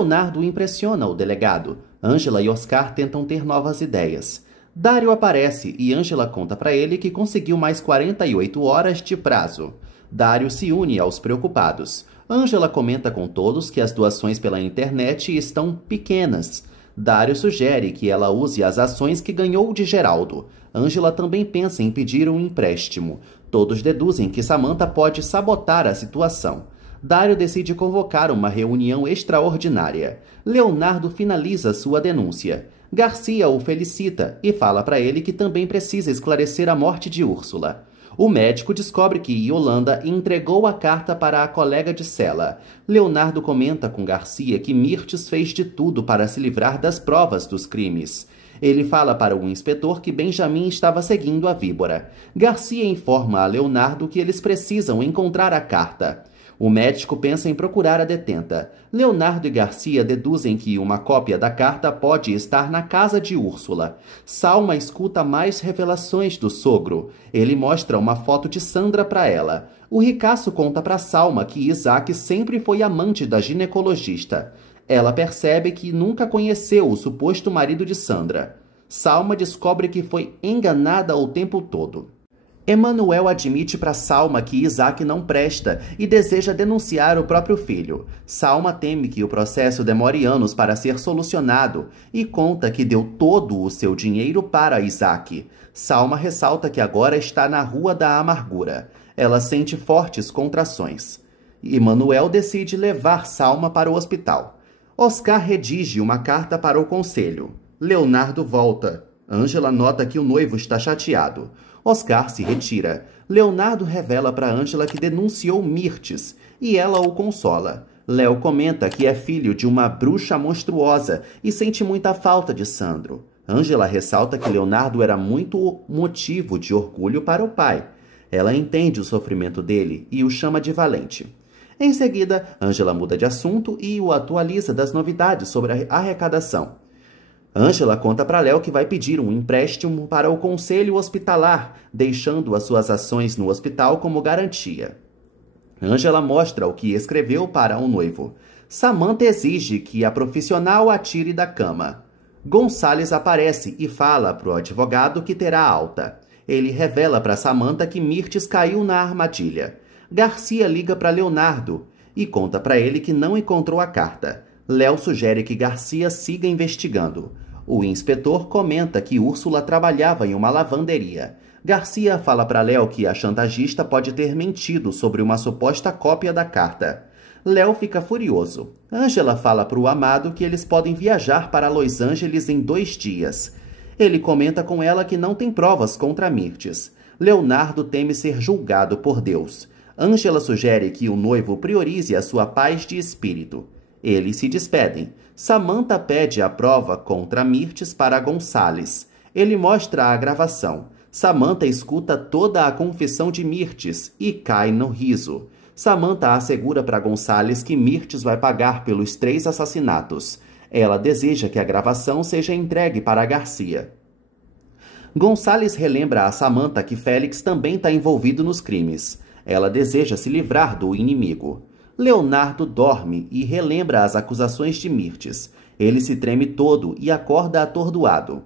Leonardo impressiona o delegado. Ângela e Oscar tentam ter novas ideias. Dário aparece e Ângela conta para ele que conseguiu mais 48 horas de prazo. Dário se une aos preocupados. Ângela comenta com todos que as doações pela internet estão pequenas. Dário sugere que ela use as ações que ganhou de Geraldo. Ângela também pensa em pedir um empréstimo. Todos deduzem que Samantha pode sabotar a situação. Dário decide convocar uma reunião extraordinária. Leonardo finaliza sua denúncia. Garcia o felicita e fala para ele que também precisa esclarecer a morte de Úrsula. O médico descobre que Yolanda entregou a carta para a colega de cela. Leonardo comenta com Garcia que Mirtes fez de tudo para se livrar das provas dos crimes. Ele fala para o inspetor que Benjamin estava seguindo a víbora. Garcia informa a Leonardo que eles precisam encontrar a carta. O médico pensa em procurar a detenta. Leonardo e Garcia deduzem que uma cópia da carta pode estar na casa de Úrsula. Salma escuta mais revelações do sogro. Ele mostra uma foto de Sandra para ela. O ricaço conta para Salma que Isaac sempre foi amante da ginecologista. Ela percebe que nunca conheceu o suposto marido de Sandra. Salma descobre que foi enganada o tempo todo. Emanuel admite para Salma que Isaac não presta e deseja denunciar o próprio filho. Salma teme que o processo demore anos para ser solucionado e conta que deu todo o seu dinheiro para Isaac. Salma ressalta que agora está na Rua da Amargura. Ela sente fortes contrações. Emanuel decide levar Salma para o hospital. Oscar redige uma carta para o conselho. Leonardo volta. Ângela nota que o noivo está chateado. Oscar se retira. Leonardo revela para Ângela que denunciou Mirtes e ela o consola. Léo comenta que é filho de uma bruxa monstruosa e sente muita falta de Sandro. Ângela ressalta que Leonardo era muito motivo de orgulho para o pai. Ela entende o sofrimento dele e o chama de valente. Em seguida, Ângela muda de assunto e o atualiza das novidades sobre a arrecadação. Ângela conta para Léo que vai pedir um empréstimo para o conselho hospitalar, deixando as suas ações no hospital como garantia. Ângela mostra o que escreveu para o noivo. Samantha exige que a profissional a tire da cama. Gonçalves aparece e fala para o advogado que terá alta. Ele revela para Samantha que Mirtes caiu na armadilha. Garcia liga para Leonardo e conta para ele que não encontrou a carta. Léo sugere que Garcia siga investigando. O inspetor comenta que Úrsula trabalhava em uma lavanderia. Garcia fala para Léo que a chantagista pode ter mentido sobre uma suposta cópia da carta. Léo fica furioso. Ângela fala para o amado que eles podem viajar para Los Angeles em 2 dias. Ele comenta com ela que não tem provas contra Mirtes. Leonardo teme ser julgado por Deus. Ângela sugere que o noivo priorize a sua paz de espírito. Eles se despedem. Samantha pede a prova contra Mirtes para Gonçalves. Ele mostra a gravação. Samantha escuta toda a confissão de Mirtes e cai no riso. Samantha assegura para Gonçalves que Mirtes vai pagar pelos 3 assassinatos. Ela deseja que a gravação seja entregue para Garcia. Gonçalves relembra a Samantha que Félix também está envolvido nos crimes. Ela deseja se livrar do inimigo. Leonardo dorme e relembra as acusações de Mirtes. Ele se treme todo e acorda atordoado.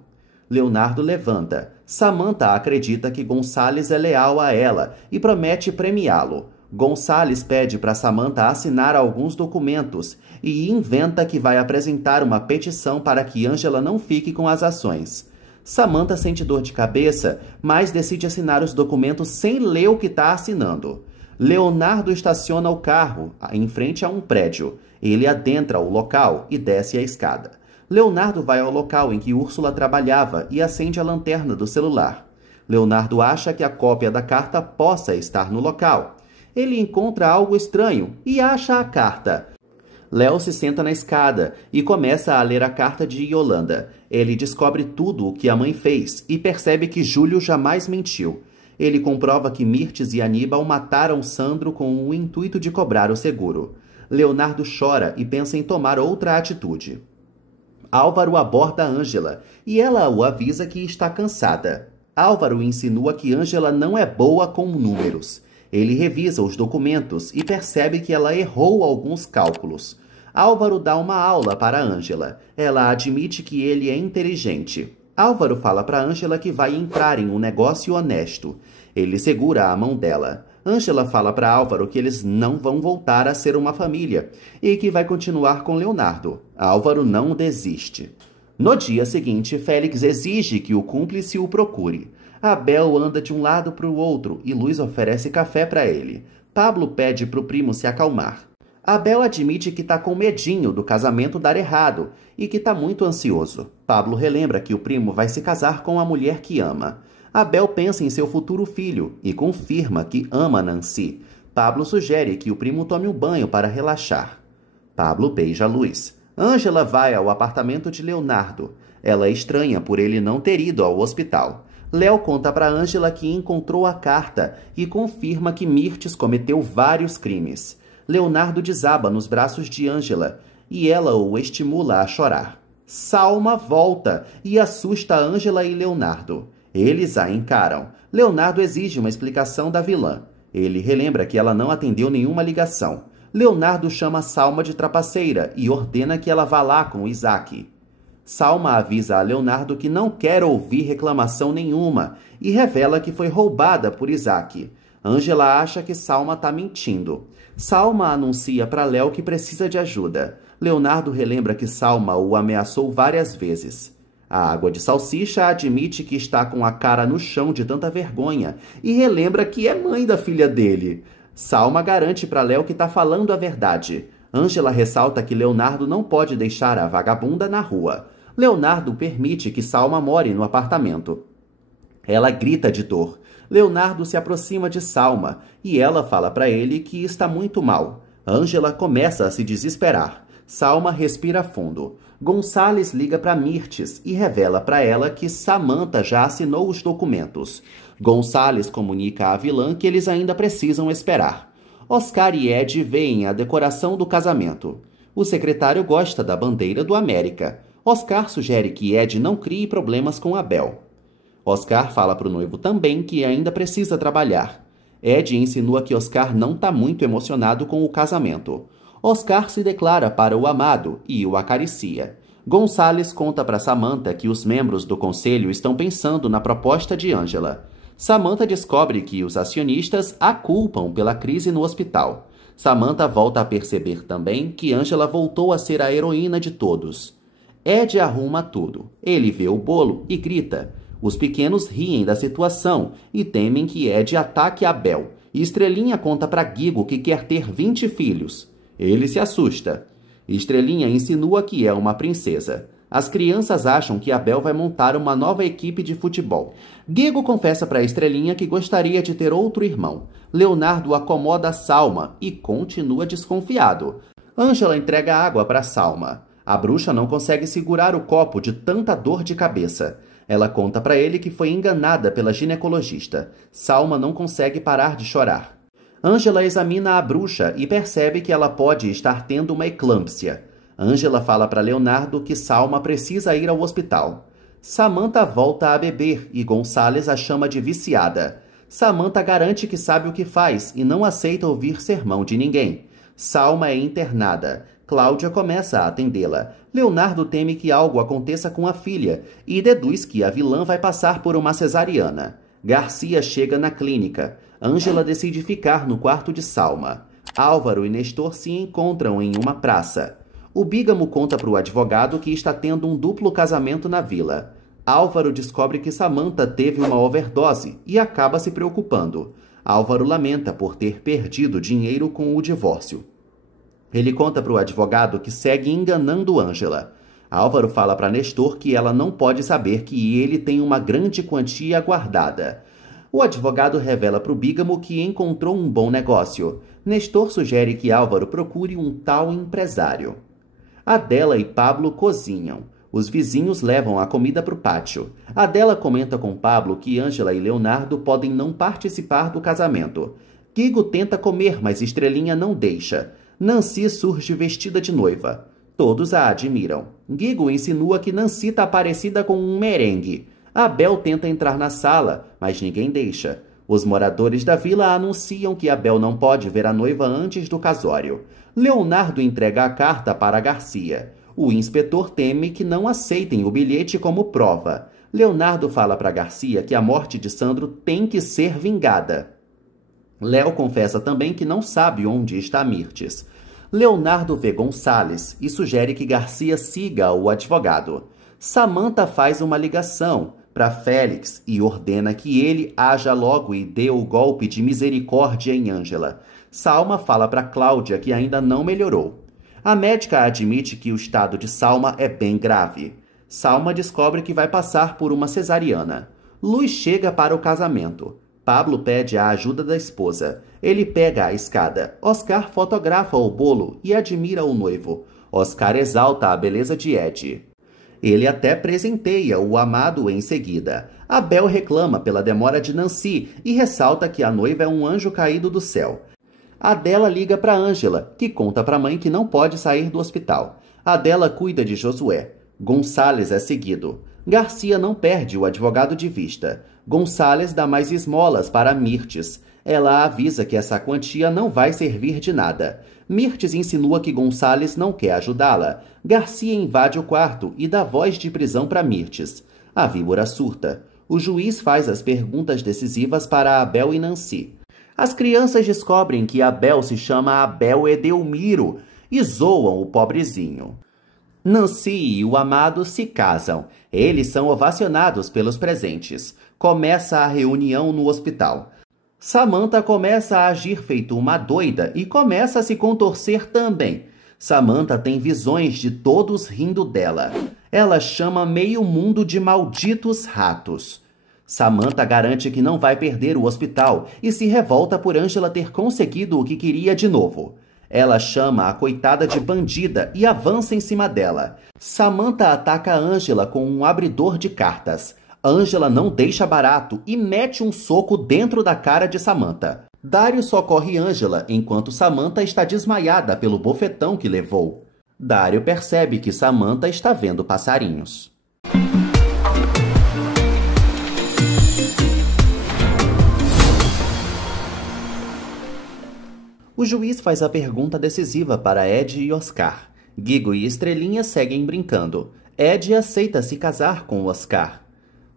Leonardo levanta. Samantha acredita que Gonçalves é leal a ela e promete premiá-lo. Gonçalves pede para Samantha assinar alguns documentos e inventa que vai apresentar uma petição para que Ângela não fique com as ações. Samantha sente dor de cabeça, mas decide assinar os documentos sem ler o que está assinando. Leonardo estaciona o carro em frente a um prédio. Ele adentra o local e desce a escada. Leonardo vai ao local em que Úrsula trabalhava e acende a lanterna do celular. Leonardo acha que a cópia da carta possa estar no local. Ele encontra algo estranho e acha a carta. Léo se senta na escada e começa a ler a carta de Yolanda. Ele descobre tudo o que a mãe fez e percebe que Júlio jamais mentiu. Ele comprova que Mirtes e Aníbal mataram Sandro com o intuito de cobrar o seguro. Leonardo chora e pensa em tomar outra atitude. Álvaro aborda Ângela e ela o avisa que está cansada. Álvaro insinua que Ângela não é boa com números. Ele revisa os documentos e percebe que ela errou alguns cálculos. Álvaro dá uma aula para Ângela. Ela admite que ele é inteligente. Álvaro fala para Ângela que vai entrar em um negócio honesto. Ele segura a mão dela. Ângela fala para Álvaro que eles não vão voltar a ser uma família e que vai continuar com Leonardo. Álvaro não desiste. No dia seguinte, Félix exige que o cúmplice o procure. Abel anda de um lado para o outro e Luiz oferece café para ele. Pablo pede para o primo se acalmar. Abel admite que está com medinho do casamento dar errado e que está muito ansioso. Pablo relembra que o primo vai se casar com a mulher que ama. Abel pensa em seu futuro filho e confirma que ama Nancy. Pablo sugere que o primo tome um banho para relaxar. Pablo beija Luiz. Ângela vai ao apartamento de Leonardo. Ela estranha por ele não ter ido ao hospital. Léo conta para Ângela que encontrou a carta e confirma que Mirtes cometeu vários crimes. Leonardo desaba nos braços de Ângela e ela o estimula a chorar. Salma volta e assusta Ângela e Leonardo. Eles a encaram. Leonardo exige uma explicação da vilã. Ele relembra que ela não atendeu nenhuma ligação. Leonardo chama Salma de trapaceira e ordena que ela vá lá com Isaac. Salma avisa a Leonardo que não quer ouvir reclamação nenhuma e revela que foi roubada por Isaac. Ângela acha que Salma está mentindo. Salma anuncia para Léo que precisa de ajuda. Leonardo relembra que Salma o ameaçou várias vezes. A água de salsicha admite que está com a cara no chão de tanta vergonha e relembra que é mãe da filha dele. Salma garante para Léo que está falando a verdade. Ângela ressalta que Leonardo não pode deixar a vagabunda na rua. Leonardo permite que Salma more no apartamento. Ela grita de dor. Leonardo se aproxima de Salma e ela fala para ele que está muito mal. Ângela começa a se desesperar. Salma respira fundo. Gonçalves liga para Mirtes e revela para ela que Samantha já assinou os documentos. Gonçalves comunica à vilã que eles ainda precisam esperar. Oscar e Ed veem a decoração do casamento. O secretário gosta da bandeira do América. Oscar sugere que Ed não crie problemas com Abel. Oscar fala para o noivo também que ainda precisa trabalhar. Ed insinua que Oscar não está muito emocionado com o casamento. Oscar se declara para o amado e o acaricia. Gonçalves conta para Samantha que os membros do conselho estão pensando na proposta de Ângela. Samantha descobre que os acionistas a culpam pela crise no hospital. Samantha volta a perceber também que Ângela voltou a ser a heroína de todos. Ed arruma tudo. Ele vê o bolo e grita. Os pequenos riem da situação e temem que Ed ataque Abel. Estrelinha conta para Guigo que quer ter 20 filhos. Ele se assusta. Estrelinha insinua que é uma princesa. As crianças acham que Abel vai montar uma nova equipe de futebol. Guigo confessa para Estrelinha que gostaria de ter outro irmão. Leonardo acomoda Salma e continua desconfiado. Ângela entrega água para Salma. A bruxa não consegue segurar o copo de tanta dor de cabeça. Ela conta para ele que foi enganada pela ginecologista. Salma não consegue parar de chorar. Ângela examina a bruxa e percebe que ela pode estar tendo uma eclâmpsia. Ângela fala para Leonardo que Salma precisa ir ao hospital. Samantha volta a beber e Gonçalves a chama de viciada. Samantha garante que sabe o que faz e não aceita ouvir sermão de ninguém. Salma é internada. Cláudia começa a atendê-la. Leonardo teme que algo aconteça com a filha e deduz que a vilã vai passar por uma cesariana. Garcia chega na clínica. Ângela decide ficar no quarto de Salma. Álvaro e Nestor se encontram em uma praça. O Bígamo conta para o advogado que está tendo um duplo casamento na vila. Álvaro descobre que Samantha teve uma overdose e acaba se preocupando. Álvaro lamenta por ter perdido dinheiro com o divórcio. Ele conta para o advogado que segue enganando Ângela. Álvaro fala para Nestor que ela não pode saber que ele tem uma grande quantia guardada. O advogado revela para o Bígamo que encontrou um bom negócio. Nestor sugere que Álvaro procure um tal empresário. Adela e Pablo cozinham. Os vizinhos levam a comida para o pátio. Adela comenta com Pablo que Ângela e Leonardo podem não participar do casamento. Guigo tenta comer, mas Estrelinha não deixa. Nancy surge vestida de noiva. Todos a admiram. Guigo insinua que Nancy está parecida com um merengue. Abel tenta entrar na sala, mas ninguém deixa. Os moradores da vila anunciam que Abel não pode ver a noiva antes do casório. Leonardo entrega a carta para Garcia. O inspetor teme que não aceitem o bilhete como prova. Leonardo fala para Garcia que a morte de Sandro tem que ser vingada. Léo confessa também que não sabe onde está Mirtes. Leonardo vê Gonçales e sugere que Garcia siga o advogado. Samantha faz uma ligação para Félix e ordena que ele haja logo e dê o golpe de misericórdia em Ângela. Salma fala para Cláudia que ainda não melhorou. A médica admite que o estado de Salma é bem grave. Salma descobre que vai passar por uma cesariana. Luz chega para o casamento. Pablo pede a ajuda da esposa. Ele pega a escada. Oscar fotografa o bolo e admira o noivo. Oscar exalta a beleza de Ed. Ele até presenteia o amado em seguida. Abel reclama pela demora de Nancy e ressalta que a noiva é um anjo caído do céu. Adela liga para Ângela, que conta para a mãe que não pode sair do hospital. Adela cuida de Josué. Gonçales é seguido. Garcia não perde o advogado de vista. Gonçales dá mais esmolas para Mirtes. Ela avisa que essa quantia não vai servir de nada. Mirtes insinua que Gonçales não quer ajudá-la. Garcia invade o quarto e dá voz de prisão para Mirtes. A víbora surta. O juiz faz as perguntas decisivas para Abel e Nancy. As crianças descobrem que Abel se chama Abel Edelmiro e zoam o pobrezinho. Nancy e o amado se casam. Eles são ovacionados pelos presentes. Começa a reunião no hospital. Samantha começa a agir feito uma doida e começa a se contorcer também. Samantha tem visões de todos rindo dela. Ela chama meio mundo de malditos ratos. Samantha garante que não vai perder o hospital e se revolta por Ângela ter conseguido o que queria de novo. Ela chama a coitada de bandida e avança em cima dela. Samantha ataca Ângela com um abridor de cartas. Ângela não deixa barato e mete um soco dentro da cara de Samantha. Dário socorre Ângela enquanto Samantha está desmaiada pelo bofetão que levou. Dário percebe que Samantha está vendo passarinhos. O juiz faz a pergunta decisiva para Ed e Oscar. Guigo e Estrelinha seguem brincando. Ed aceita se casar com Oscar.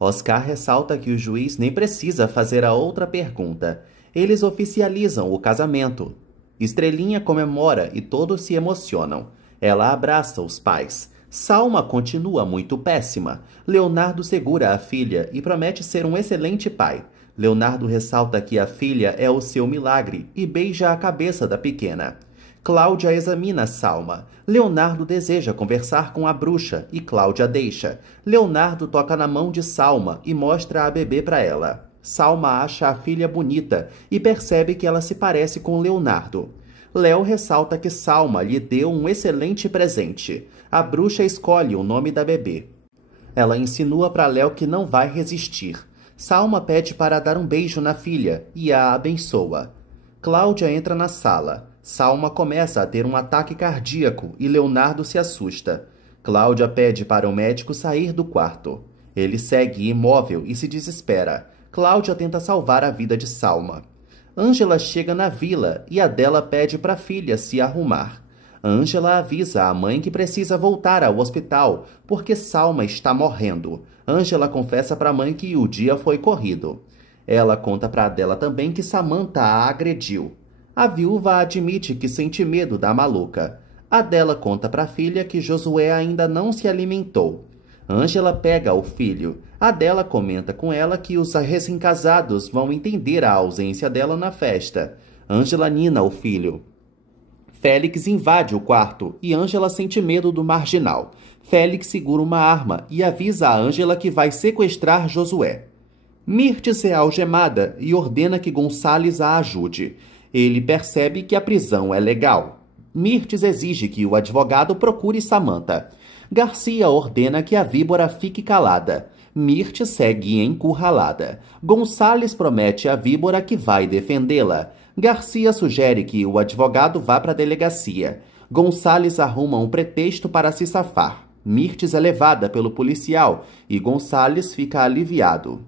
Oscar ressalta que o juiz nem precisa fazer a outra pergunta. Eles oficializam o casamento. Estrelinha comemora e todos se emocionam. Ela abraça os pais. Salma continua muito péssima. Leonardo segura a filha e promete ser um excelente pai. Leonardo ressalta que a filha é o seu milagre e beija a cabeça da pequena. Cláudia examina Salma. Leonardo deseja conversar com a bruxa e Cláudia deixa. Leonardo toca na mão de Salma e mostra a bebê para ela. Salma acha a filha bonita e percebe que ela se parece com Leonardo. Léo ressalta que Salma lhe deu um excelente presente. A bruxa escolhe o nome da bebê. Ela insinua para Léo que não vai resistir. Salma pede para dar um beijo na filha e a abençoa. Cláudia entra na sala. Salma começa a ter um ataque cardíaco e Leonardo se assusta. Cláudia pede para o médico sair do quarto. Ele segue imóvel e se desespera. Cláudia tenta salvar a vida de Salma. Ângela chega na vila e Adela pede para a filha se arrumar. Ângela avisa a mãe que precisa voltar ao hospital porque Salma está morrendo. Ângela confessa para a mãe que o dia foi corrido. Ela conta para Adela também que Samantha a agrediu. A viúva admite que sente medo da maluca. Adela conta para a filha que Josué ainda não se alimentou. Ângela pega o filho. Adela comenta com ela que os recém-casados vão entender a ausência dela na festa. Ângela nina o filho. Félix invade o quarto e Ângela sente medo do marginal. Félix segura uma arma e avisa a Ângela que vai sequestrar Josué. Mirtes é algemada e ordena que Gonçales a ajude. Ele percebe que a prisão é legal. Mirtes exige que o advogado procure Samantha. Garcia ordena que a víbora fique calada. Mirtes segue encurralada. Gonçales promete à víbora que vai defendê-la. Garcia sugere que o advogado vá para a delegacia. Gonçales arruma um pretexto para se safar. Mirtes é levada pelo policial e Gonçales fica aliviado.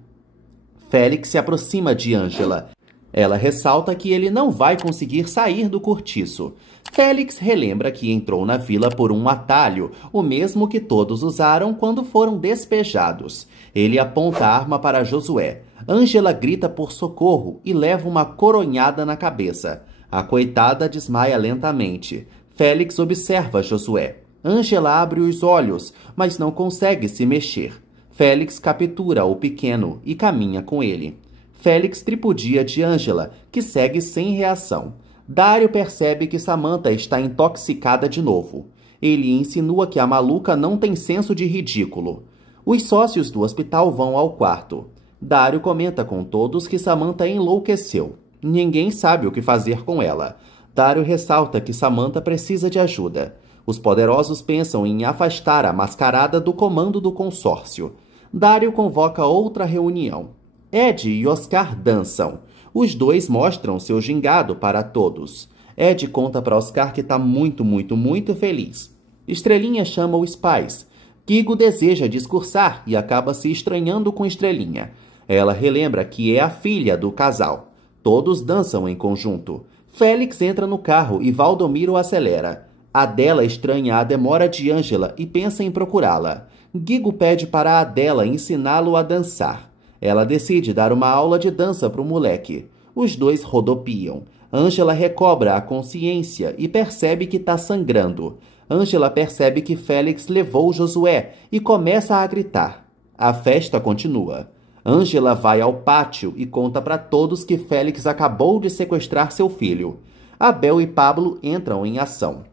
Félix se aproxima de Ângela. Ela ressalta que ele não vai conseguir sair do cortiço. Félix relembra que entrou na vila por um atalho, o mesmo que todos usaram quando foram despejados. Ele aponta a arma para Josué. Ângela grita por socorro e leva uma coronhada na cabeça. A coitada desmaia lentamente. Félix observa Josué. Ângela abre os olhos, mas não consegue se mexer. Félix captura o pequeno e caminha com ele. Félix tripudia de Ângela, que segue sem reação. Dário percebe que Samantha está intoxicada de novo. Ele insinua que a maluca não tem senso de ridículo. Os sócios do hospital vão ao quarto. Dário comenta com todos que Samantha enlouqueceu. Ninguém sabe o que fazer com ela. Dário ressalta que Samantha precisa de ajuda. Os poderosos pensam em afastar a mascarada do comando do consórcio. Dário convoca outra reunião. Ed e Oscar dançam. Os dois mostram seu gingado para todos. Ed conta para Oscar que está muito feliz. Estrelinha chama os pais. Guigo deseja discursar e acaba se estranhando com Estrelinha. Ela relembra que é a filha do casal. Todos dançam em conjunto. Félix entra no carro e Valdomiro acelera. Adela estranha a demora de Ângela e pensa em procurá-la. Guigo pede para Adela ensiná-lo a dançar. Ela decide dar uma aula de dança para o moleque. Os dois rodopiam. Ângela recobra a consciência e percebe que está sangrando. Ângela percebe que Félix levou Josué e começa a gritar. A festa continua. Ângela vai ao pátio e conta para todos que Félix acabou de sequestrar seu filho. Abel e Pablo entram em ação.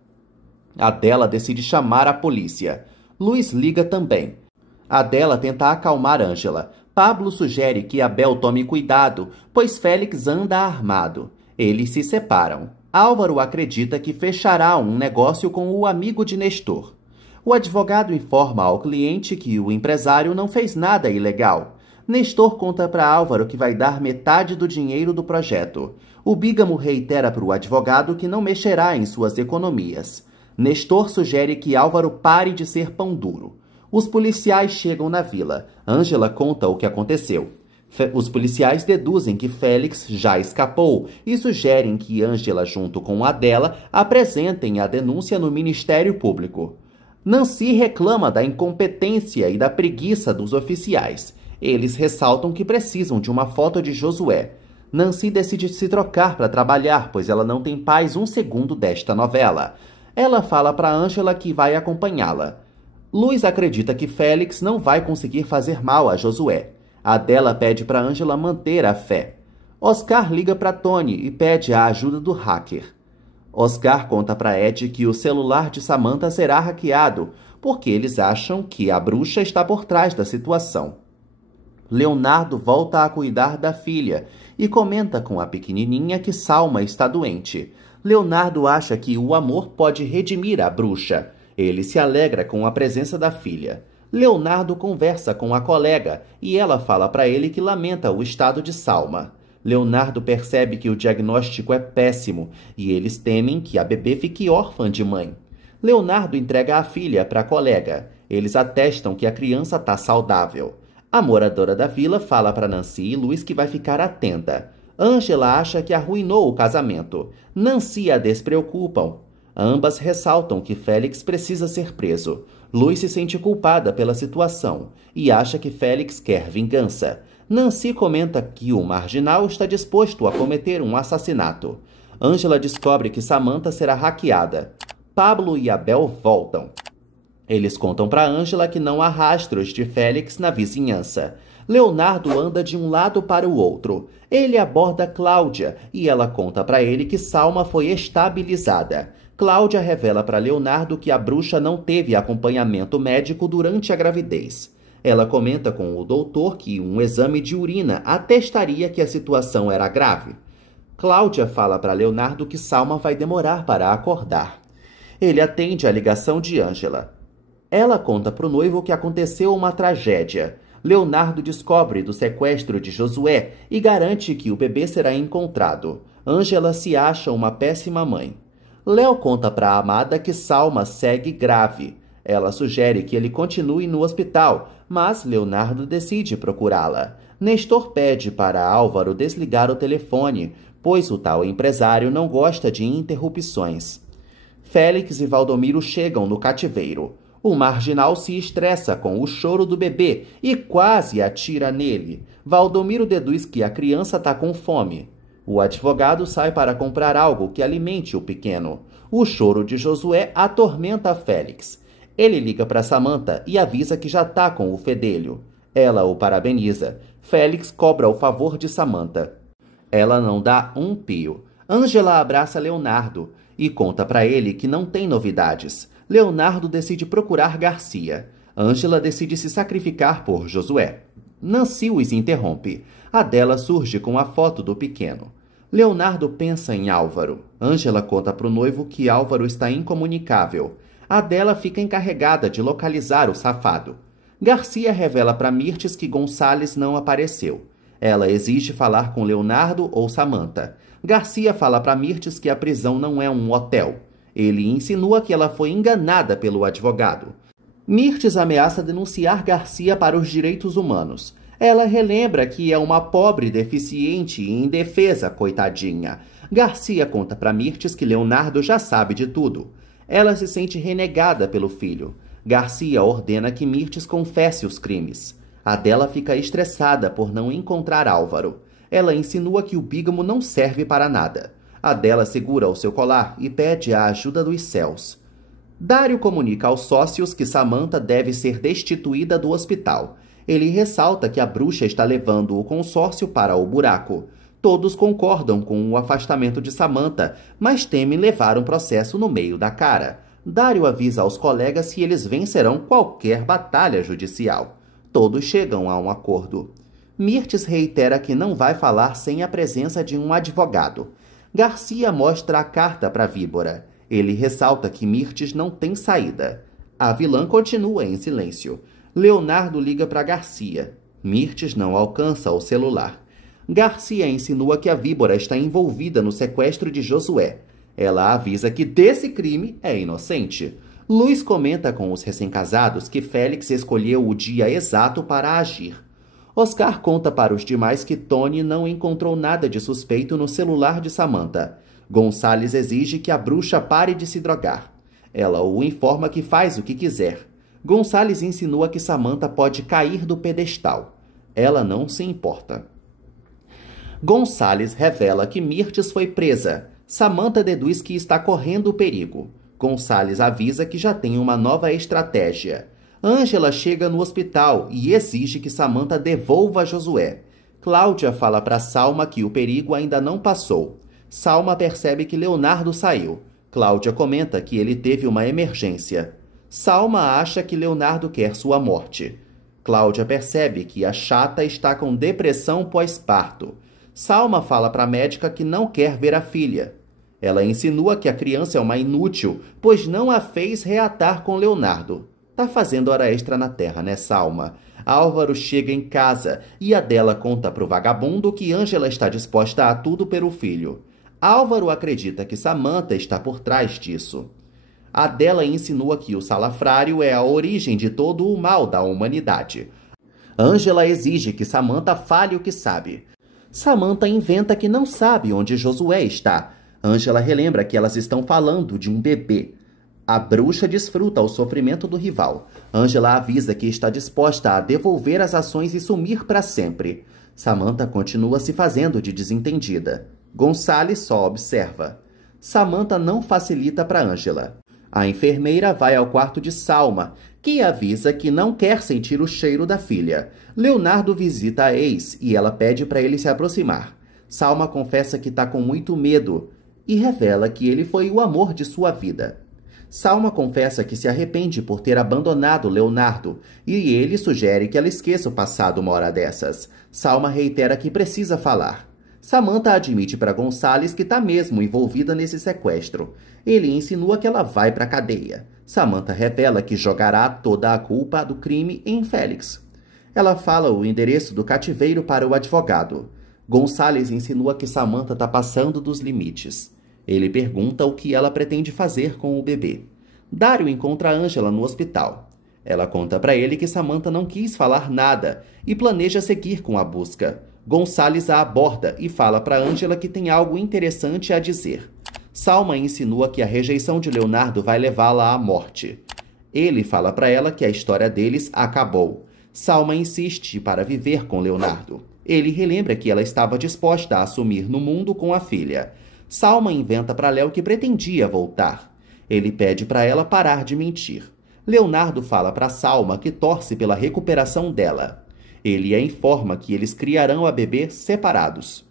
Adela decide chamar a polícia. Luiz liga também. Adela tenta acalmar Ângela. Pablo sugere que Abel tome cuidado, pois Félix anda armado. Eles se separam. Álvaro acredita que fechará um negócio com o amigo de Nestor. O advogado informa ao cliente que o empresário não fez nada ilegal. Nestor conta para Álvaro que vai dar metade do dinheiro do projeto. O bígamo reitera para o advogado que não mexerá em suas economias. Nestor sugere que Álvaro pare de ser pão duro. Os policiais chegam na vila. Ângela conta o que aconteceu. Os policiais deduzem que Félix já escapou e sugerem que Ângela, junto com Adela, apresentem a denúncia no Ministério Público. Nancy reclama da incompetência e da preguiça dos oficiais. Eles ressaltam que precisam de uma foto de Josué. Nancy decide se trocar para trabalhar, pois ela não tem paz um segundo desta novela. Ela fala para Ângela que vai acompanhá-la. Luiz acredita que Félix não vai conseguir fazer mal a Josué. Adela pede para Ângela manter a fé. Oscar liga para Tony e pede a ajuda do hacker. Oscar conta para Ed que o celular de Samantha será hackeado, porque eles acham que a bruxa está por trás da situação. Leonardo volta a cuidar da filha e comenta com a pequenininha que Salma está doente. Leonardo acha que o amor pode redimir a bruxa. Ele se alegra com a presença da filha. Leonardo conversa com a colega e ela fala para ele que lamenta o estado de Salma. Leonardo percebe que o diagnóstico é péssimo e eles temem que a bebê fique órfã de mãe. Leonardo entrega a filha para a colega. Eles atestam que a criança está saudável. A moradora da vila fala para Nancy e Luiz que vai ficar atenta. Ângela acha que arruinou o casamento. Nancy a despreocupam. Ambas ressaltam que Félix precisa ser preso. Luiz se sente culpada pela situação e acha que Félix quer vingança. Nancy comenta que o marginal está disposto a cometer um assassinato. Ângela descobre que Samantha será hackeada. Pablo e Abel voltam. Eles contam para Ângela que não há rastros de Félix na vizinhança. Leonardo anda de um lado para o outro. Ele aborda Cláudia e ela conta para ele que Salma foi estabilizada. Cláudia revela para Leonardo que a bruxa não teve acompanhamento médico durante a gravidez. Ela comenta com o doutor que um exame de urina atestaria que a situação era grave. Cláudia fala para Leonardo que Salma vai demorar para acordar. Ele atende a ligação de Ângela. Ela conta para o noivo que aconteceu uma tragédia. Leonardo descobre do sequestro de Josué e garante que o bebê será encontrado. Ângela se acha uma péssima mãe. Léo conta para a amada que Salma segue grave. Ela sugere que ele continue no hospital, mas Leonardo decide procurá-la. Nestor pede para Álvaro desligar o telefone, pois o tal empresário não gosta de interrupções. Félix e Valdomiro chegam no cativeiro. O marginal se estressa com o choro do bebê e quase atira nele. Valdomiro deduz que a criança está com fome. O advogado sai para comprar algo que alimente o pequeno. O choro de Josué atormenta Félix. Ele liga para Samantha e avisa que já está com o fedelho. Ela o parabeniza. Félix cobra o favor de Samantha. Ela não dá um pio. Ângela abraça Leonardo e conta para ele que não tem novidades. Leonardo decide procurar Garcia. Ângela decide se sacrificar por Josué. Nancy os interrompe. Adela surge com a foto do pequeno. Leonardo pensa em Álvaro. Ângela conta para o noivo que Álvaro está incomunicável. Adela fica encarregada de localizar o safado. Garcia revela para Mirtes que Gonçales não apareceu. Ela exige falar com Leonardo ou Samantha. Garcia fala para Mirtes que a prisão não é um hotel. Ele insinua que ela foi enganada pelo advogado. Mirtes ameaça denunciar Garcia para os direitos humanos. Ela relembra que é uma pobre deficiente e indefesa, coitadinha. Garcia conta para Mirtes que Leonardo já sabe de tudo. Ela se sente renegada pelo filho. Garcia ordena que Mirtes confesse os crimes. Adela fica estressada por não encontrar Álvaro. Ela insinua que o bígamo não serve para nada. Adela segura o seu colar e pede a ajuda dos céus. Dário comunica aos sócios que Samantha deve ser destituída do hospital. Ele ressalta que a bruxa está levando o consórcio para o buraco. Todos concordam com o afastamento de Samantha, mas temem levar um processo no meio da cara. Dário avisa aos colegas que eles vencerão qualquer batalha judicial. Todos chegam a um acordo. Mirtes reitera que não vai falar sem a presença de um advogado. Garcia mostra a carta para Víbora. Ele ressalta que Mirtes não tem saída. A vilã continua em silêncio. Leonardo liga para Garcia. Mirtes não alcança o celular. Garcia insinua que a Víbora está envolvida no sequestro de Josué. Ela avisa que desse crime é inocente. Luiz comenta com os recém-casados que Félix escolheu o dia exato para agir. Oscar conta para os demais que Tony não encontrou nada de suspeito no celular de Samantha. Gonçales exige que a bruxa pare de se drogar. Ela o informa que faz o que quiser. Gonçales insinua que Samantha pode cair do pedestal. Ela não se importa. Gonçales revela que Mirtes foi presa. Samantha deduz que está correndo perigo. Gonçales avisa que já tem uma nova estratégia. Ângela chega no hospital e exige que Samantha devolva Josué. Cláudia fala para Salma que o perigo ainda não passou. Salma percebe que Leonardo saiu. Cláudia comenta que ele teve uma emergência. Salma acha que Leonardo quer sua morte. Cláudia percebe que a chata está com depressão pós-parto. Salma fala para a médica que não quer ver a filha. Ela insinua que a criança é uma inútil, pois não a fez reatar com Leonardo. Tá fazendo hora extra na terra, né, Salma? Álvaro chega em casa e Adela conta pro vagabundo que Ângela está disposta a tudo pelo filho. Álvaro acredita que Samantha está por trás disso. Adela insinua que o salafrário é a origem de todo o mal da humanidade. Ângela exige que Samantha fale o que sabe. Samantha inventa que não sabe onde Josué está. Ângela relembra que elas estão falando de um bebê. A bruxa desfruta o sofrimento do rival. Ângela avisa que está disposta a devolver as ações e sumir para sempre. Samantha continua se fazendo de desentendida. Gonçales só observa. Samantha não facilita para Ângela. A enfermeira vai ao quarto de Salma, que avisa que não quer sentir o cheiro da filha. Leonardo visita a ex e ela pede para ele se aproximar. Salma confessa que está com muito medo e revela que ele foi o amor de sua vida. Salma confessa que se arrepende por ter abandonado Leonardo e ele sugere que ela esqueça o passado uma hora dessas. Salma reitera que precisa falar. Samantha admite para Gonçales que está mesmo envolvida nesse sequestro. Ele insinua que ela vai para a cadeia. Samantha revela que jogará toda a culpa do crime em Félix. Ela fala o endereço do cativeiro para o advogado. Gonçales insinua que Samantha está passando dos limites. Ele pergunta o que ela pretende fazer com o bebê. Dário encontra Ângela no hospital. Ela conta para ele que Samantha não quis falar nada e planeja seguir com a busca. Gonçalves a aborda e fala para Angela que tem algo interessante a dizer. Salma insinua que a rejeição de Leonardo vai levá-la à morte. Ele fala para ela que a história deles acabou. Salma insiste para viver com Leonardo. Ele relembra que ela estava disposta a assumir no mundo com a filha. Salma inventa para Léo que pretendia voltar. Ele pede para ela parar de mentir. Leonardo fala para Salma que torce pela recuperação dela. Ele a informa que eles criarão a bebê separados.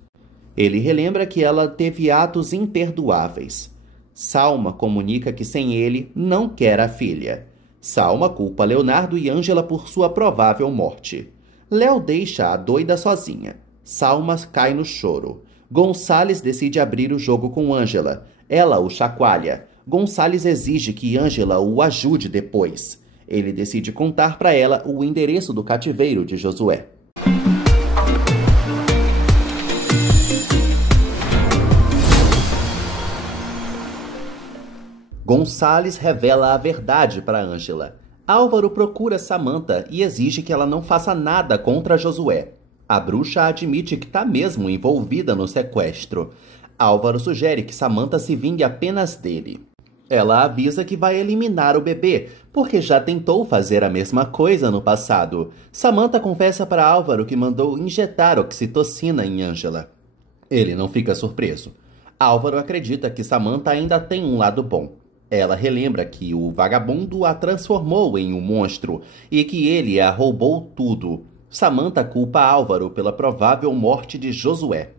Ele relembra que ela teve atos imperdoáveis. Salma comunica que sem ele não quer a filha. Salma culpa Leonardo e Angela por sua provável morte. Léo deixa a doida sozinha. Salma cai no choro. Gonçalves decide abrir o jogo com Angela. Ela o chacoalha. Gonçalves exige que Angela o ajude depois. Ele decide contar para ela o endereço do cativeiro de Josué. Gonçalves revela a verdade para Angela. Álvaro procura Samantha e exige que ela não faça nada contra Josué. A bruxa admite que está mesmo envolvida no sequestro. Álvaro sugere que Samantha se vingue apenas dele. Ela avisa que vai eliminar o bebê, porque já tentou fazer a mesma coisa no passado. Samantha confessa para Álvaro que mandou injetar oxitocina em Angela. Ele não fica surpreso. Álvaro acredita que Samantha ainda tem um lado bom. Ela relembra que o vagabundo a transformou em um monstro e que ele a roubou tudo. Samantha culpa Álvaro pela provável morte de Josué.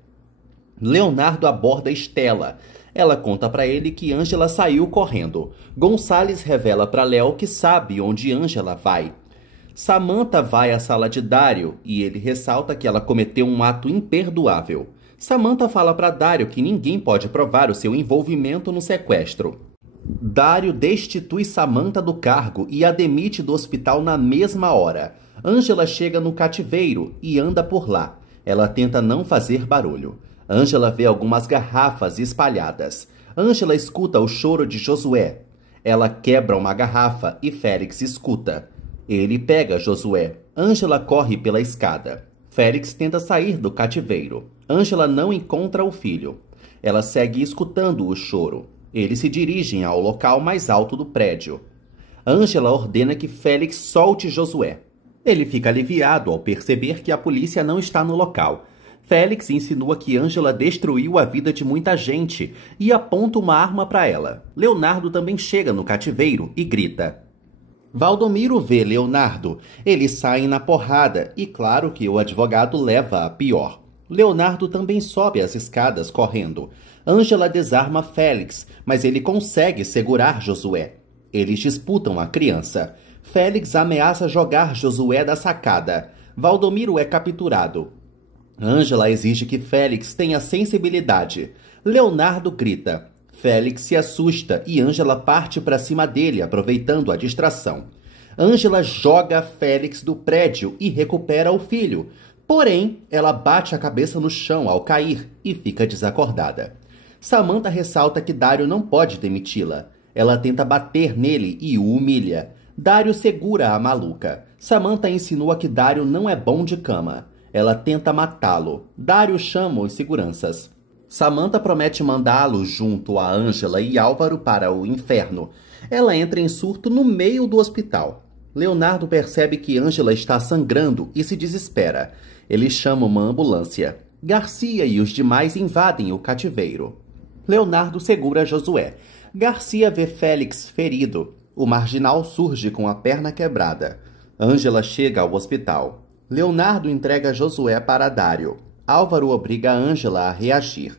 Leonardo aborda Estela. Ela conta para ele que Angela saiu correndo. Gonçalves revela para Léo que sabe onde Angela vai. Samantha vai à sala de Dário e ele ressalta que ela cometeu um ato imperdoável. Samantha fala para Dário que ninguém pode provar o seu envolvimento no sequestro. Dário destitui Samantha do cargo e a demite do hospital na mesma hora. Angela chega no cativeiro e anda por lá. Ela tenta não fazer barulho. Angela vê algumas garrafas espalhadas. Angela escuta o choro de Josué. Ela quebra uma garrafa e Félix escuta. Ele pega Josué. Angela corre pela escada. Félix tenta sair do cativeiro. Angela não encontra o filho. Ela segue escutando o choro. Eles se dirigem ao local mais alto do prédio. Angela ordena que Félix solte Josué. Ele fica aliviado ao perceber que a polícia não está no local. Félix insinua que Angela destruiu a vida de muita gente e aponta uma arma para ela. Leonardo também chega no cativeiro e grita. Valdomiro vê Leonardo. Eles saem na porrada e claro que o advogado leva a pior. Leonardo também sobe as escadas correndo. Angela desarma Félix, mas ele consegue segurar Josué. Eles disputam a criança. Félix ameaça jogar Josué da sacada. Valdomiro é capturado. Angela exige que Félix tenha sensibilidade. Leonardo grita. Félix se assusta e Angela parte para cima dele, aproveitando a distração. Angela joga Félix do prédio e recupera o filho. Porém, ela bate a cabeça no chão ao cair e fica desacordada. Samantha ressalta que Dário não pode demiti-la. Ela tenta bater nele e o humilha. Dário segura a maluca. Samantha insinua que Dário não é bom de cama. Ela tenta matá-lo. Dário chama os seguranças. Samantha promete mandá-lo junto a Angela e Álvaro para o inferno. Ela entra em surto no meio do hospital. Leonardo percebe que Angela está sangrando e se desespera. Ele chama uma ambulância. Garcia e os demais invadem o cativeiro. Leonardo segura Josué. Garcia vê Félix ferido. O marginal surge com a perna quebrada. Angela chega ao hospital. Leonardo entrega Josué para Dário. Álvaro obriga Angela a reagir.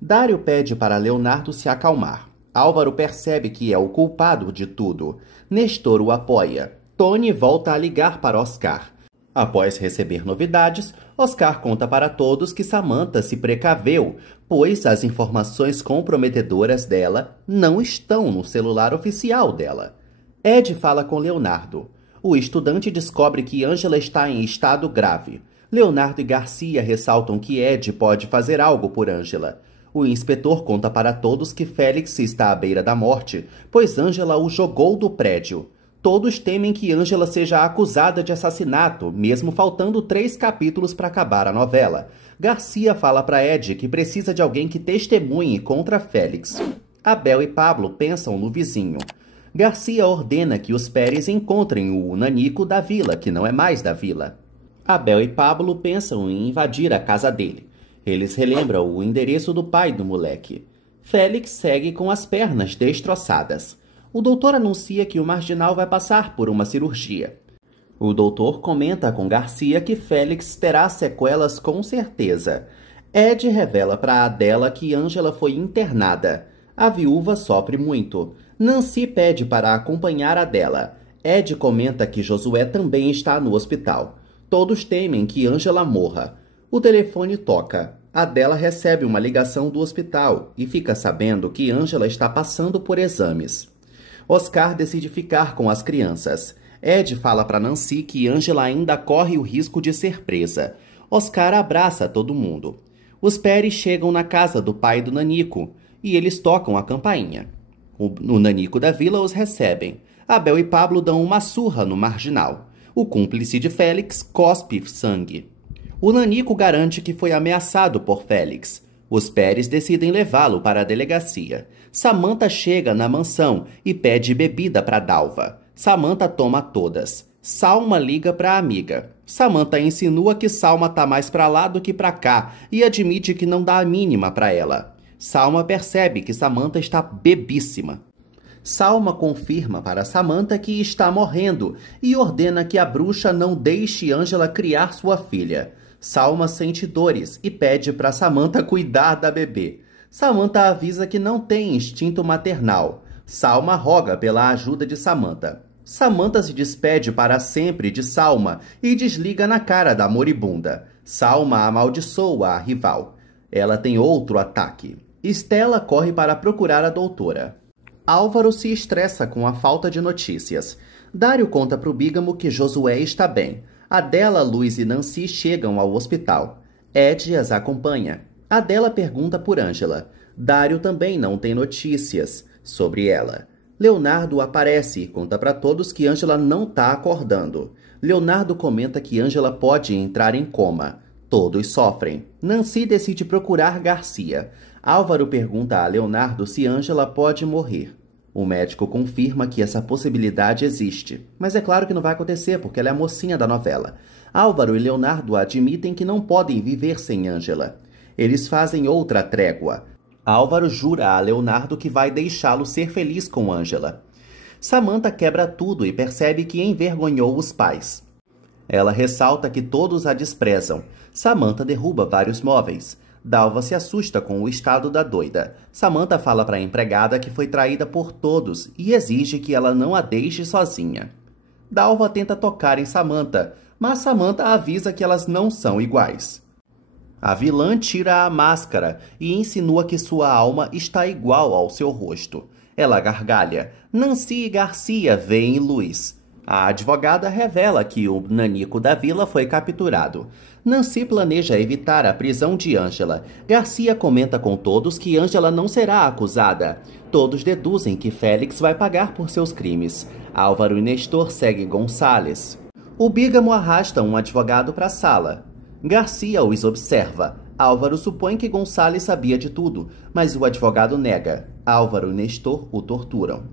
Dário pede para Leonardo se acalmar. Álvaro percebe que é o culpado de tudo. Nestor o apoia. Tony volta a ligar para Oscar. Após receber novidades, Oscar conta para todos que Samantha se precaveu, pois as informações comprometedoras dela não estão no celular oficial dela. Ed fala com Leonardo. O estudante descobre que Angela está em estado grave. Leonardo e Garcia ressaltam que Ed pode fazer algo por Angela. O inspetor conta para todos que Félix está à beira da morte, pois Angela o jogou do prédio. Todos temem que Ângela seja acusada de assassinato, mesmo faltando 3 capítulos para acabar a novela. Garcia fala para Ed que precisa de alguém que testemunhe contra Félix. Abel e Pablo pensam no vizinho. Garcia ordena que os Pérez encontrem o nanico da vila, que não é mais da vila. Abel e Pablo pensam em invadir a casa dele. Eles relembram o endereço do pai do moleque. Félix segue com as pernas destroçadas. O doutor anuncia que o marginal vai passar por uma cirurgia. O doutor comenta com Garcia que Félix terá sequelas com certeza. Ed revela para Adela que Ângela foi internada. A viúva sofre muito. Nancy pede para acompanhar Adela. Ed comenta que Josué também está no hospital. Todos temem que Ângela morra. O telefone toca. Adela recebe uma ligação do hospital e fica sabendo que Ângela está passando por exames. Oscar decide ficar com as crianças. Ed fala para Nancy que Ângela ainda corre o risco de ser presa. Oscar abraça todo mundo. Os Pérez chegam na casa do pai do Nanico e eles tocam a campainha. O Nanico da vila os recebem. Abel e Pablo dão uma surra no marginal. O cúmplice de Félix cospe sangue. O Nanico garante que foi ameaçado por Félix. Os Pérez decidem levá-lo para a delegacia. Samantha chega na mansão e pede bebida para Dalva. Samantha toma todas. Salma liga para a amiga. Samantha insinua que Salma tá mais para lá do que para cá e admite que não dá a mínima para ela. Salma percebe que Samantha está bebíssima. Salma confirma para Samantha que está morrendo e ordena que a bruxa não deixe Ângela criar sua filha. Salma sente dores e pede para Samantha cuidar da bebê. Samantha avisa que não tem instinto maternal. Salma roga pela ajuda de Samantha. Samantha se despede para sempre de Salma e desliga na cara da moribunda. Salma amaldiçoa a rival. Ela tem outro ataque. Estela corre para procurar a doutora. Álvaro se estressa com a falta de notícias. Dário conta para o Bígamo que Josué está bem. Adela, Luiz e Nancy chegam ao hospital. Ed as acompanha. Adela pergunta por Ângela. Dário também não tem notícias sobre ela. Leonardo aparece e conta para todos que Ângela não está acordando. Leonardo comenta que Ângela pode entrar em coma. Todos sofrem. Nancy decide procurar Garcia. Álvaro pergunta a Leonardo se Ângela pode morrer. O médico confirma que essa possibilidade existe, mas é claro que não vai acontecer porque ela é a mocinha da novela. Álvaro e Leonardo admitem que não podem viver sem Ângela. Eles fazem outra trégua. Álvaro jura a Leonardo que vai deixá-lo ser feliz com Ângela. Samantha quebra tudo e percebe que envergonhou os pais. Ela ressalta que todos a desprezam. Samantha derruba vários móveis. Dalva se assusta com o estado da doida. Samantha fala para a empregada que foi traída por todos e exige que ela não a deixe sozinha. Dalva tenta tocar em Samantha, mas Samantha avisa que elas não são iguais. A vilã tira a máscara e insinua que sua alma está igual ao seu rosto. Ela gargalha. Nancy e Garcia veem luz. A advogada revela que o nanico da vila foi capturado. Nancy planeja evitar a prisão de Ângela. Garcia comenta com todos que Ângela não será acusada. Todos deduzem que Félix vai pagar por seus crimes. Álvaro e Nestor seguem Gonçalves. O Bígamo arrasta um advogado para a sala. Garcia os observa. Álvaro supõe que Gonçalves sabia de tudo, mas o advogado nega. Álvaro e Nestor o torturam.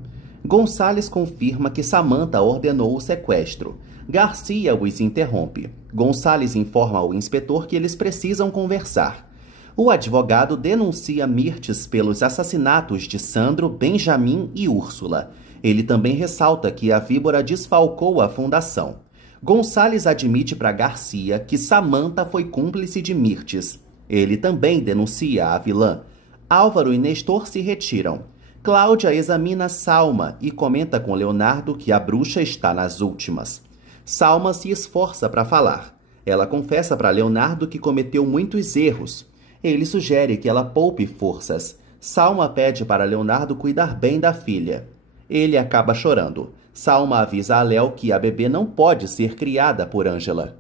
Gonçalves confirma que Samantha ordenou o sequestro. Garcia os interrompe. Gonçalves informa ao inspetor que eles precisam conversar. O advogado denuncia Mirtes pelos assassinatos de Sandro, Benjamin e Úrsula. Ele também ressalta que a víbora desfalcou a fundação. Gonçalves admite para Garcia que Samantha foi cúmplice de Mirtes. Ele também denuncia a vilã. Álvaro e Nestor se retiram. Cláudia examina Salma e comenta com Leonardo que a bruxa está nas últimas. Salma se esforça para falar. Ela confessa para Leonardo que cometeu muitos erros. Ele sugere que ela poupe forças. Salma pede para Leonardo cuidar bem da filha. Ele acaba chorando. Salma avisa a Léo que a bebê não pode ser criada por Ângela.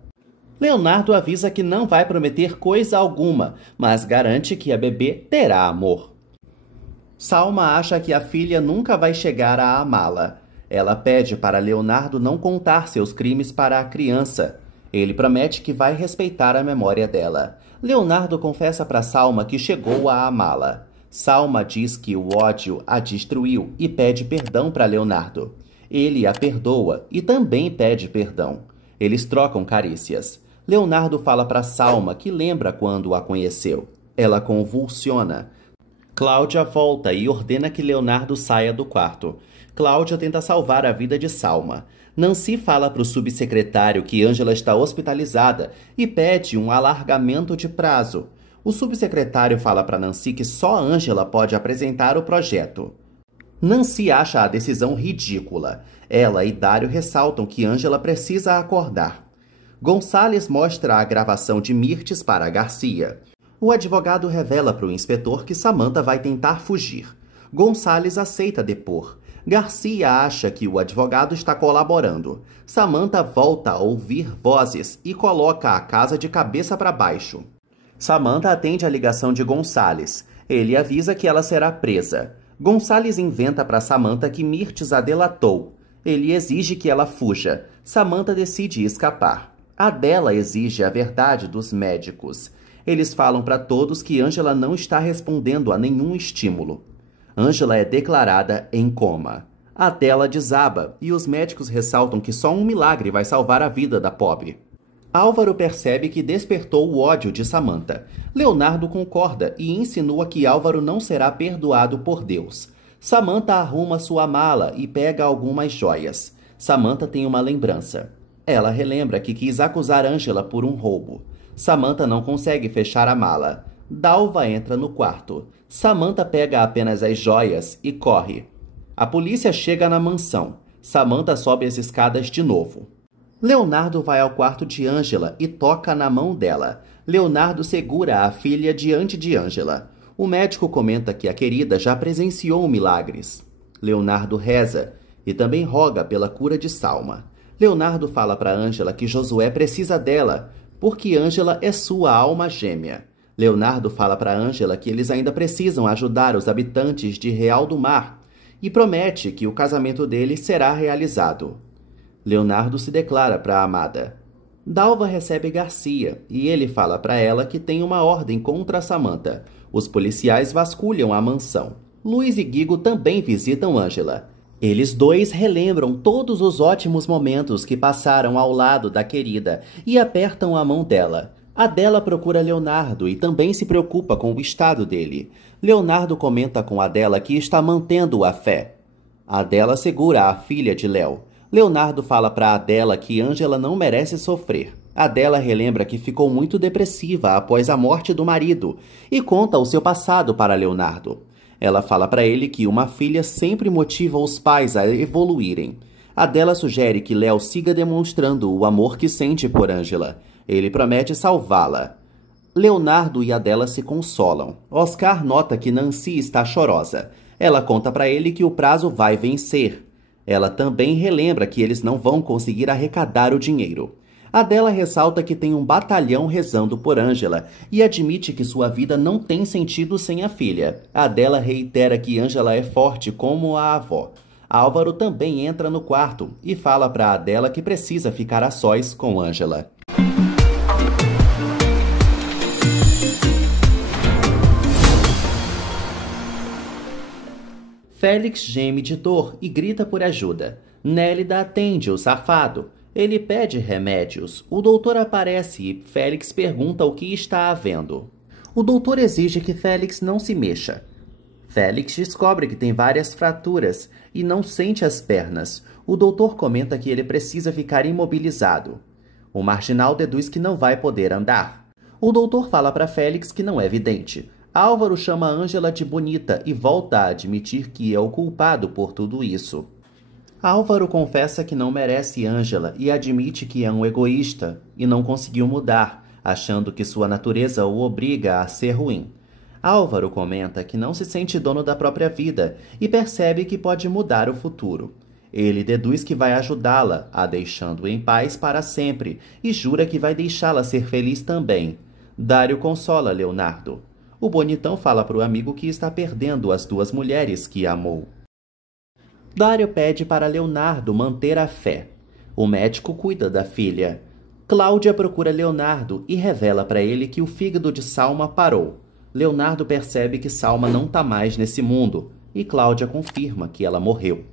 Leonardo avisa que não vai prometer coisa alguma, mas garante que a bebê terá amor. Salma acha que a filha nunca vai chegar a amá-la. Ela pede para Leonardo não contar seus crimes para a criança. Ele promete que vai respeitar a memória dela. Leonardo confessa para Salma que chegou a amá-la. Salma diz que o ódio a destruiu e pede perdão para Leonardo. Ele a perdoa e também pede perdão. Eles trocam carícias. Leonardo fala para Salma que lembra quando a conheceu. Ela convulsiona. Cláudia volta e ordena que Leonardo saia do quarto. Cláudia tenta salvar a vida de Salma. Nancy fala para o subsecretário que Ângela está hospitalizada e pede um alargamento de prazo. O subsecretário fala para Nancy que só Ângela pode apresentar o projeto. Nancy acha a decisão ridícula. Ela e Dário ressaltam que Ângela precisa acordar. Gonçalves mostra a gravação de Mirtes para Garcia. O advogado revela para o inspetor que Samantha vai tentar fugir. Gonçalves aceita depor. Garcia acha que o advogado está colaborando. Samantha volta a ouvir vozes e coloca a casa de cabeça para baixo. Samantha atende a ligação de Gonçalves. Ele avisa que ela será presa. Gonçalves inventa para Samantha que Mirtes a delatou. Ele exige que ela fuja. Samantha decide escapar. Adela exige a verdade dos médicos. Eles falam para todos que Ângela não está respondendo a nenhum estímulo. Ângela é declarada em coma. Adela desaba e os médicos ressaltam que só um milagre vai salvar a vida da pobre. Álvaro percebe que despertou o ódio de Samantha. Leonardo concorda e insinua que Álvaro não será perdoado por Deus. Samantha arruma sua mala e pega algumas joias. Samantha tem uma lembrança. Ela relembra que quis acusar Ângela por um roubo. Samantha não consegue fechar a mala. Dalva entra no quarto. Samantha pega apenas as joias e corre. A polícia chega na mansão. Samantha sobe as escadas de novo. Leonardo vai ao quarto de Ângela e toca na mão dela. Leonardo segura a filha diante de Ângela. O médico comenta que a querida já presenciou milagres. Leonardo reza e também roga pela cura de Salma. Leonardo fala para Ângela que Josué precisa dela, porque Ângela é sua alma gêmea. Leonardo fala para Ângela que eles ainda precisam ajudar os habitantes de Real do Mar e promete que o casamento deles será realizado. Leonardo se declara para a amada. Dalva recebe Garcia e ele fala para ela que tem uma ordem contra Samantha. Os policiais vasculham a mansão. Luiz e Guigo também visitam Ângela. Eles dois relembram todos os ótimos momentos que passaram ao lado da querida e apertam a mão dela. Adela procura Leonardo e também se preocupa com o estado dele. Leonardo comenta com Adela que está mantendo a fé. Adela segura a filha de Léo. Leonardo fala para Adela que Ângela não merece sofrer. Adela relembra que ficou muito depressiva após a morte do marido e conta o seu passado para Leonardo. Ela fala para ele que uma filha sempre motiva os pais a evoluírem. Adela sugere que Léo siga demonstrando o amor que sente por Ângela. Ele promete salvá-la. Leonardo e Adela se consolam. Oscar nota que Nancy está chorosa. Ela conta para ele que o prazo vai vencer. Ela também relembra que eles não vão conseguir arrecadar o dinheiro. Adela ressalta que tem um batalhão rezando por Ângela e admite que sua vida não tem sentido sem a filha. Adela reitera que Ângela é forte como a avó. Álvaro também entra no quarto e fala para Adela que precisa ficar a sós com Ângela. Félix geme de dor e grita por ajuda. Nélida atende o safado. Ele pede remédios. O doutor aparece e Félix pergunta o que está havendo. O doutor exige que Félix não se mexa. Félix descobre que tem várias fraturas e não sente as pernas. O doutor comenta que ele precisa ficar imobilizado. O marginal deduz que não vai poder andar. O doutor fala para Félix que não é vidente. Álvaro chama Ângela de bonita e volta a admitir que é o culpado por tudo isso. Álvaro confessa que não merece Ângela e admite que é um egoísta e não conseguiu mudar, achando que sua natureza o obriga a ser ruim. Álvaro comenta que não se sente dono da própria vida e percebe que pode mudar o futuro. Ele deduz que vai ajudá-la, a deixando em paz para sempre, e jura que vai deixá-la ser feliz também. Dário consola Leonardo. O bonitão fala para o amigo que está perdendo as duas mulheres que amou. Dário pede para Leonardo manter a fé. O médico cuida da filha. Cláudia procura Leonardo e revela para ele que o fígado de Salma parou. Leonardo percebe que Salma não está mais nesse mundo e Cláudia confirma que ela morreu.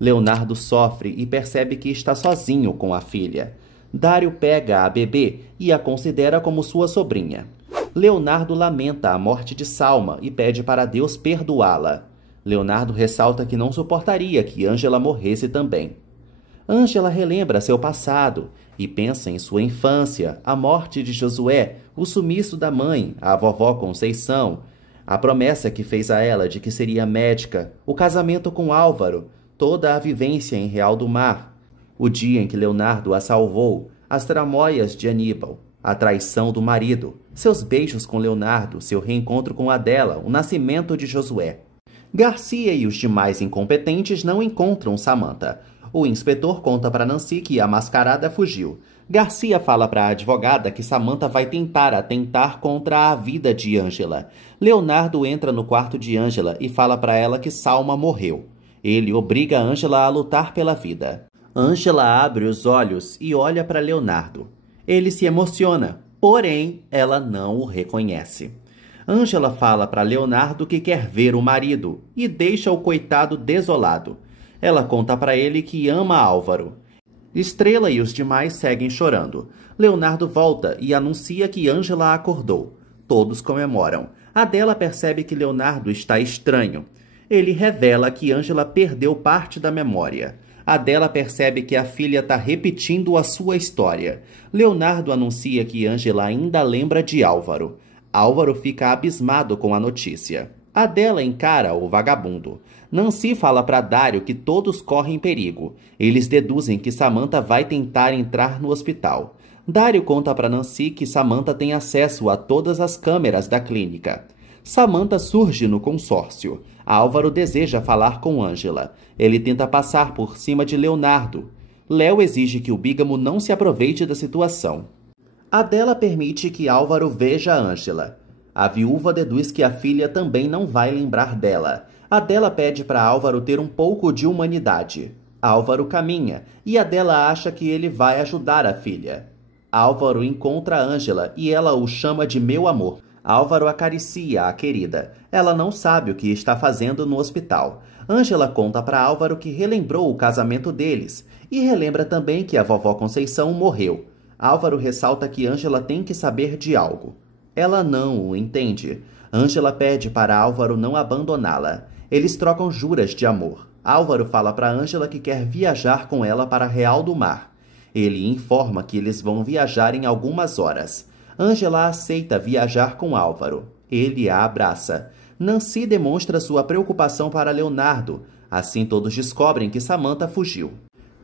Leonardo sofre e percebe que está sozinho com a filha. Dário pega a bebê e a considera como sua sobrinha. Leonardo lamenta a morte de Salma e pede para Deus perdoá-la. Leonardo ressalta que não suportaria que Ângela morresse também. Ângela relembra seu passado e pensa em sua infância, a morte de Josué, o sumiço da mãe, a vovó Conceição, a promessa que fez a ela de que seria médica, o casamento com Álvaro, toda a vivência em Real do Mar, o dia em que Leonardo a salvou, as tramóias de Aníbal, a traição do marido, seus beijos com Leonardo, seu reencontro com Adela, o nascimento de Josué. Garcia e os demais incompetentes não encontram Samantha. O inspetor conta para Nancy que a mascarada fugiu. Garcia fala para a advogada que Samantha vai tentar atentar contra a vida de Ângela. Leonardo entra no quarto de Ângela e fala para ela que Salma morreu. Ele obriga Ângela a lutar pela vida. Ângela abre os olhos e olha para Leonardo. Ele se emociona, porém ela não o reconhece. Ângela fala para Leonardo que quer ver o marido e deixa o coitado desolado. Ela conta para ele que ama Álvaro. Estrela e os demais seguem chorando. Leonardo volta e anuncia que Ângela acordou. Todos comemoram. Adela percebe que Leonardo está estranho. Ele revela que Ângela perdeu parte da memória. Adela percebe que a filha está repetindo a sua história. Leonardo anuncia que Ângela ainda lembra de Álvaro. Álvaro fica abismado com a notícia. Adela encara o vagabundo. Nancy fala para Dário que todos correm perigo. Eles deduzem que Samantha vai tentar entrar no hospital. Dário conta para Nancy que Samantha tem acesso a todas as câmeras da clínica. Samantha surge no consórcio. Álvaro deseja falar com Ângela. Ele tenta passar por cima de Leonardo. Léo exige que o bígamo não se aproveite da situação. Adela permite que Álvaro veja Ângela. A viúva deduz que a filha também não vai lembrar dela. Adela pede para Álvaro ter um pouco de humanidade. Álvaro caminha e Adela acha que ele vai ajudar a filha. Álvaro encontra Ângela e ela o chama de meu amor. Álvaro acaricia a querida. Ela não sabe o que está fazendo no hospital. Ângela conta para Álvaro que relembrou o casamento deles e relembra também que a vovó Conceição morreu. Álvaro ressalta que Ângela tem que saber de algo. Ela não o entende. Ângela pede para Álvaro não abandoná-la. Eles trocam juras de amor. Álvaro fala para Ângela que quer viajar com ela para Real do Mar. Ele informa que eles vão viajar em algumas horas. Ângela aceita viajar com Álvaro. Ele a abraça. Nancy demonstra sua preocupação para Leonardo. Assim todos descobrem que Samantha fugiu.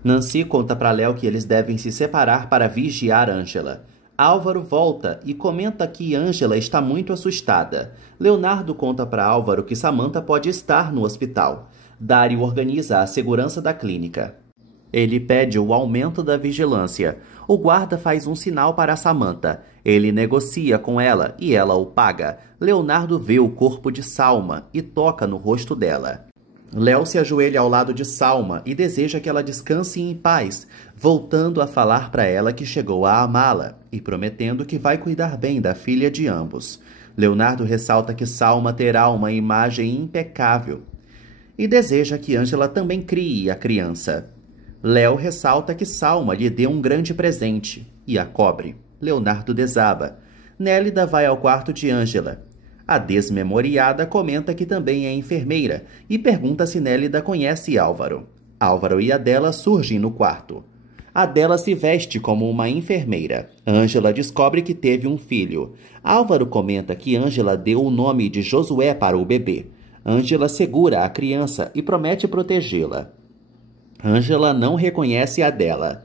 Nancy conta para Léo que eles devem se separar para vigiar Ângela. Álvaro volta e comenta que Ângela está muito assustada. Leonardo conta para Álvaro que Samantha pode estar no hospital. Dário organiza a segurança da clínica. Ele pede o aumento da vigilância. O guarda faz um sinal para Samantha. Ele negocia com ela e ela o paga. Leonardo vê o corpo de Salma e toca no rosto dela. Léo se ajoelha ao lado de Salma e deseja que ela descanse em paz, voltando a falar para ela que chegou a amá-la e prometendo que vai cuidar bem da filha de ambos. Leonardo ressalta que Salma terá uma imagem impecável e deseja que Ângela também crie a criança. Léo ressalta que Salma lhe deu um grande presente e a cobre. Leonardo desaba. Nélida vai ao quarto de Ângela. A desmemoriada comenta que também é enfermeira e pergunta se Nélida conhece Álvaro. Álvaro e Adela surgem no quarto. Adela se veste como uma enfermeira. Ângela descobre que teve um filho. Álvaro comenta que Ângela deu o nome de Josué para o bebê. Ângela segura a criança e promete protegê-la. Ângela não reconhece Adela.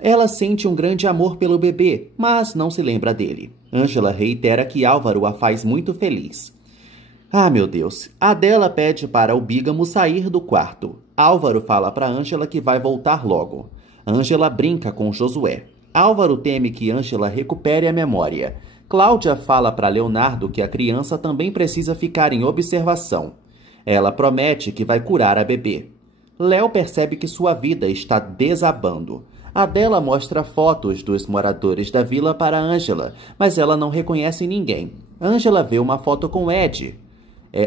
Ela sente um grande amor pelo bebê, mas não se lembra dele. Ângela reitera que Álvaro a faz muito feliz. Ah, meu Deus! Adela pede para o bígamo sair do quarto. Álvaro fala para Ângela que vai voltar logo. Ângela brinca com Josué. Álvaro teme que Ângela recupere a memória. Cláudia fala para Leonardo que a criança também precisa ficar em observação. Ela promete que vai curar a bebê. Léo percebe que sua vida está desabando. Adela mostra fotos dos moradores da vila para Angela, mas ela não reconhece ninguém. Angela vê uma foto com Ed.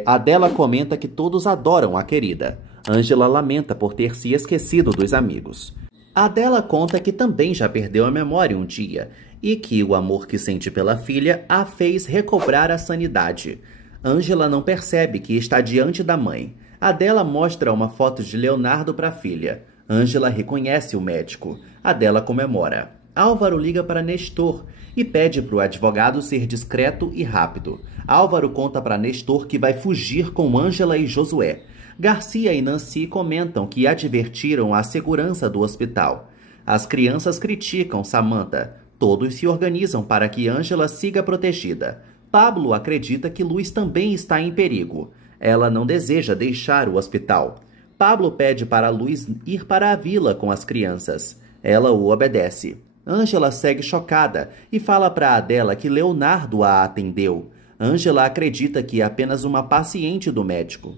Adela comenta que todos adoram a querida. Angela lamenta por ter se esquecido dos amigos. Adela conta que também já perdeu a memória um dia e que o amor que sente pela filha a fez recobrar a sanidade. Angela não percebe que está diante da mãe. Adela mostra uma foto de Leonardo para a filha. Angela reconhece o médico. Adela comemora. Álvaro liga para Nestor e pede para o advogado ser discreto e rápido. Álvaro conta para Nestor que vai fugir com Angela e Josué. Garcia e Nancy comentam que advertiram a segurança do hospital. As crianças criticam Samantha. Todos se organizam para que Angela siga protegida. Pablo acredita que Luz também está em perigo. Ela não deseja deixar o hospital. Pablo pede para Luz ir para a vila com as crianças. Ela o obedece. Angela segue chocada e fala para Adela que Leonardo a atendeu. Angela acredita que é apenas uma paciente do médico.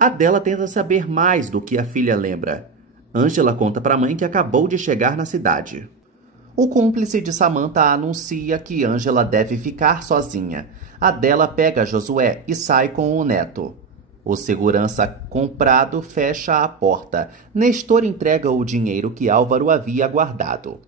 Adela tenta saber mais do que a filha lembra. Angela conta para a mãe que acabou de chegar na cidade. O cúmplice de Samantha anuncia que Angela deve ficar sozinha. Adela pega Josué e sai com o neto. O segurança comprado fecha a porta. Nestor entrega o dinheiro que Álvaro havia guardado.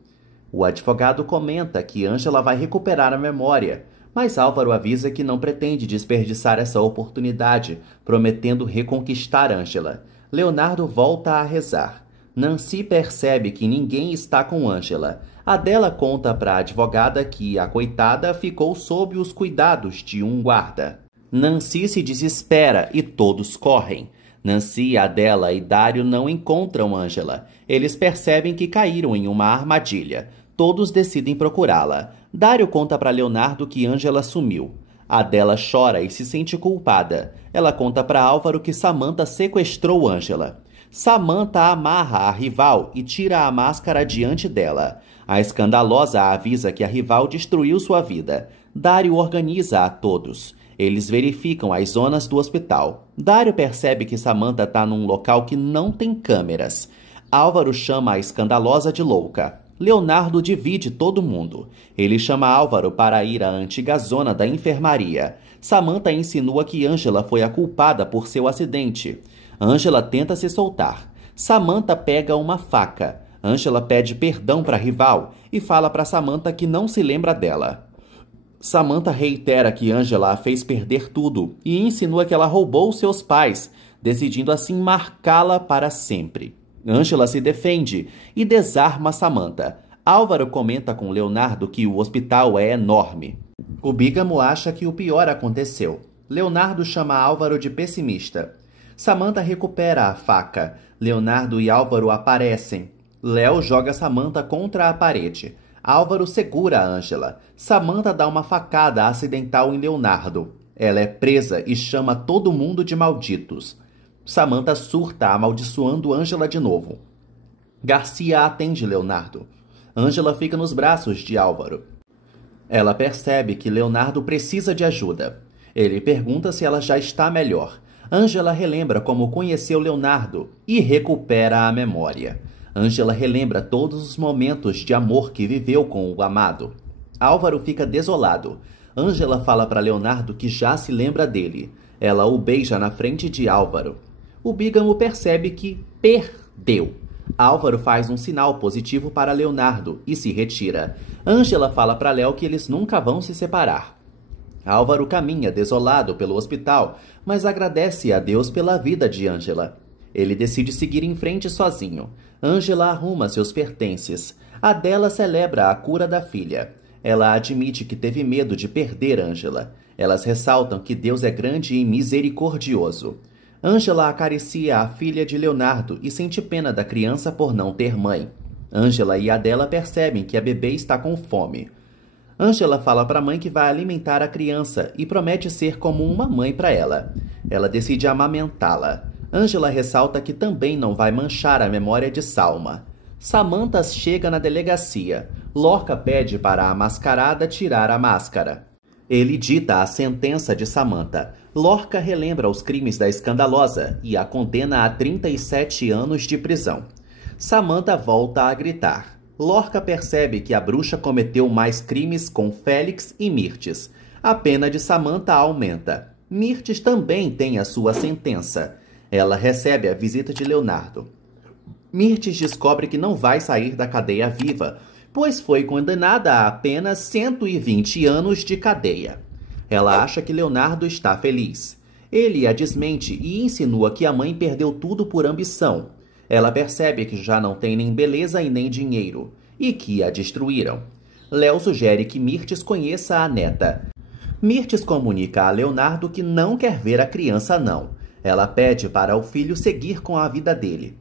O advogado comenta que Angela vai recuperar a memória, mas Álvaro avisa que não pretende desperdiçar essa oportunidade, prometendo reconquistar Angela. Leonardo volta a rezar. Nancy percebe que ninguém está com Angela. Adela conta para a advogada que a coitada ficou sob os cuidados de um guarda. Nancy se desespera e todos correm. Nancy, Adela e Dário não encontram Angela. Eles percebem que caíram em uma armadilha. Todos decidem procurá-la. Dário conta para Leonardo que Angela sumiu. Adela chora e se sente culpada. Ela conta para Álvaro que Samantha sequestrou Angela. Samantha amarra a rival e tira a máscara diante dela. A escandalosa avisa que a rival destruiu sua vida. Dário organiza a todos. Eles verificam as zonas do hospital. Dário percebe que Samantha está num local que não tem câmeras. Álvaro chama a escandalosa de louca. Leonardo divide todo mundo. Ele chama Álvaro para ir à antiga zona da enfermaria. Samantha insinua que Angela foi a culpada por seu acidente. Angela tenta se soltar. Samantha pega uma faca. Angela pede perdão para a rival e fala para Samantha que não se lembra dela. Samantha reitera que Angela a fez perder tudo e insinua que ela roubou seus pais, decidindo assim marcá-la para sempre. Angela se defende e desarma Samantha. Álvaro comenta com Leonardo que o hospital é enorme. O bígamo acha que o pior aconteceu. Leonardo chama Álvaro de pessimista. Samantha recupera a faca. Leonardo e Álvaro aparecem. Léo joga Samantha contra a parede. Álvaro segura a Angela. Samantha dá uma facada acidental em Leonardo. Ela é presa e chama todo mundo de malditos. Samantha surta, amaldiçoando Angela de novo. Garcia atende Leonardo. Angela fica nos braços de Álvaro. Ela percebe que Leonardo precisa de ajuda. Ele pergunta se ela já está melhor. Angela relembra como conheceu Leonardo e recupera a memória. Angela relembra todos os momentos de amor que viveu com o amado. Álvaro fica desolado. Angela fala para Leonardo que já se lembra dele. Ela o beija na frente de Álvaro. O bígamo percebe que perdeu. Álvaro faz um sinal positivo para Leonardo e se retira. Angela fala para Léo que eles nunca vão se separar. Álvaro caminha desolado pelo hospital, mas agradece a Deus pela vida de Angela. Ele decide seguir em frente sozinho. Angela arruma seus pertences. Adela celebra a cura da filha. Ela admite que teve medo de perder Angela. Elas ressaltam que Deus é grande e misericordioso. Angela acaricia a filha de Leonardo e sente pena da criança por não ter mãe. Angela e Adela percebem que a bebê está com fome. Angela fala para a mãe que vai alimentar a criança e promete ser como uma mãe para ela. Ela decide amamentá-la. Angela ressalta que também não vai manchar a memória de Salma. Samantha chega na delegacia. Lorca pede para a mascarada tirar a máscara. Ele dita a sentença de Samantha. Lorca relembra os crimes da escandalosa e a condena a 37 anos de prisão. Samantha volta a gritar. Lorca percebe que a bruxa cometeu mais crimes com Félix e Mirtes. A pena de Samantha aumenta. Mirtes também tem a sua sentença. Ela recebe a visita de Leonardo. Mirtes descobre que não vai sair da cadeia viva, pois foi condenada a apenas 120 anos de cadeia. Ela acha que Leonardo está feliz. Ele a desmente e insinua que a mãe perdeu tudo por ambição. Ela percebe que já não tem nem beleza e nem dinheiro, e que a destruíram. Léo sugere que Mirtes conheça a neta. Mirtes comunica a Leonardo que não quer ver a criança não. Ela pede para o filho seguir com a vida dele.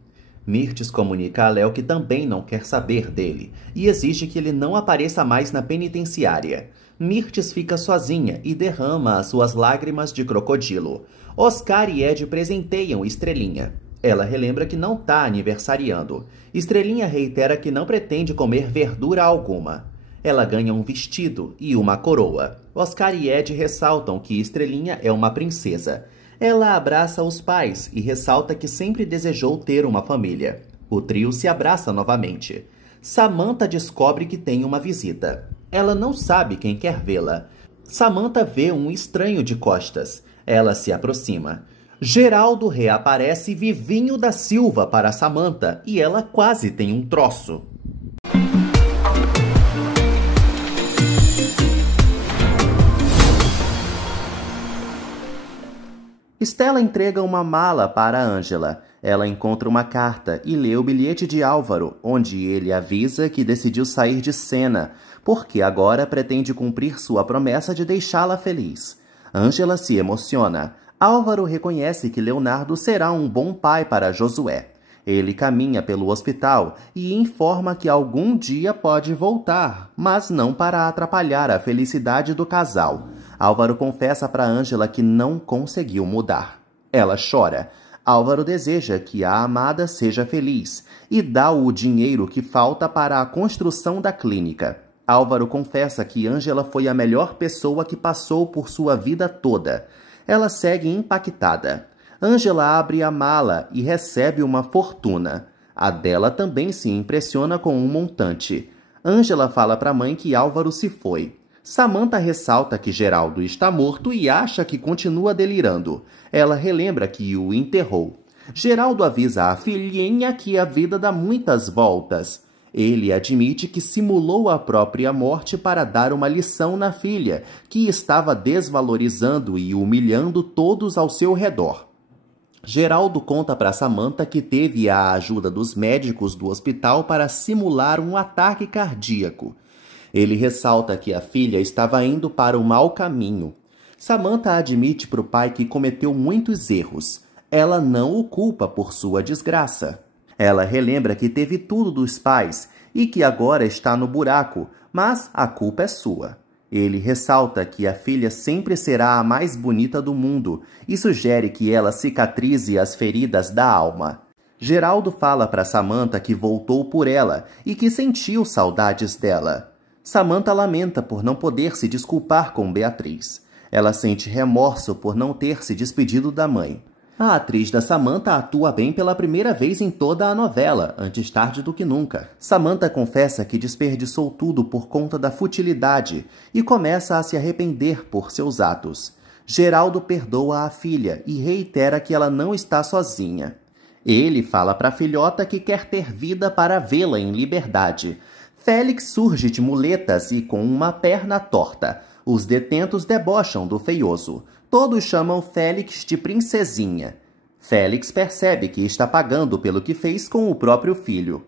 Mirtes comunica a Léo que também não quer saber dele e exige que ele não apareça mais na penitenciária. Mirtes fica sozinha e derrama as suas lágrimas de crocodilo. Oscar e Ed presenteiam Estrelinha. Ela relembra que não está aniversariando. Estrelinha reitera que não pretende comer verdura alguma. Ela ganha um vestido e uma coroa. Oscar e Ed ressaltam que Estrelinha é uma princesa. Ela abraça os pais e ressalta que sempre desejou ter uma família. O trio se abraça novamente. Samantha descobre que tem uma visita. Ela não sabe quem quer vê-la. Samantha vê um estranho de costas. Ela se aproxima. Geraldo reaparece vivinho da Silva para Samantha e ela quase tem um troço. Stella entrega uma mala para Ângela. Ela encontra uma carta e lê o bilhete de Álvaro, onde ele avisa que decidiu sair de cena, porque agora pretende cumprir sua promessa de deixá-la feliz. Ângela se emociona. Álvaro reconhece que Leonardo será um bom pai para Josué. Ele caminha pelo hospital e informa que algum dia pode voltar, mas não para atrapalhar a felicidade do casal. Álvaro confessa para Ângela que não conseguiu mudar. Ela chora. Álvaro deseja que a amada seja feliz e dá o dinheiro que falta para a construção da clínica. Álvaro confessa que Ângela foi a melhor pessoa que passou por sua vida toda. Ela segue impactada. Ângela abre a mala e recebe uma fortuna. Adela também se impressiona com um montante. Ângela fala para a mãe que Álvaro se foi. Samantha ressalta que Geraldo está morto e acha que continua delirando. Ela relembra que o enterrou. Geraldo avisa a filhinha que a vida dá muitas voltas. Ele admite que simulou a própria morte para dar uma lição na filha, que estava desvalorizando e humilhando todos ao seu redor. Geraldo conta para Samantha que teve a ajuda dos médicos do hospital para simular um ataque cardíaco. Ele ressalta que a filha estava indo para o mau caminho. Samantha admite para o pai que cometeu muitos erros. Ela não o culpa por sua desgraça. Ela relembra que teve tudo dos pais e que agora está no buraco, mas a culpa é sua. Ele ressalta que a filha sempre será a mais bonita do mundo e sugere que ela cicatrize as feridas da alma. Geraldo fala para Samantha que voltou por ela e que sentiu saudades dela. Samantha lamenta por não poder se desculpar com Beatriz. Ela sente remorso por não ter se despedido da mãe. A atriz da Samantha atua bem pela primeira vez em toda a novela, antes tarde do que nunca. Samantha confessa que desperdiçou tudo por conta da futilidade e começa a se arrepender por seus atos. Geraldo perdoa a filha e reitera que ela não está sozinha. Ele fala para a filhota que quer ter vida para vê-la em liberdade. Félix surge de muletas e com uma perna torta. Os detentos debocham do feioso. Todos chamam Félix de princesinha. Félix percebe que está pagando pelo que fez com o próprio filho.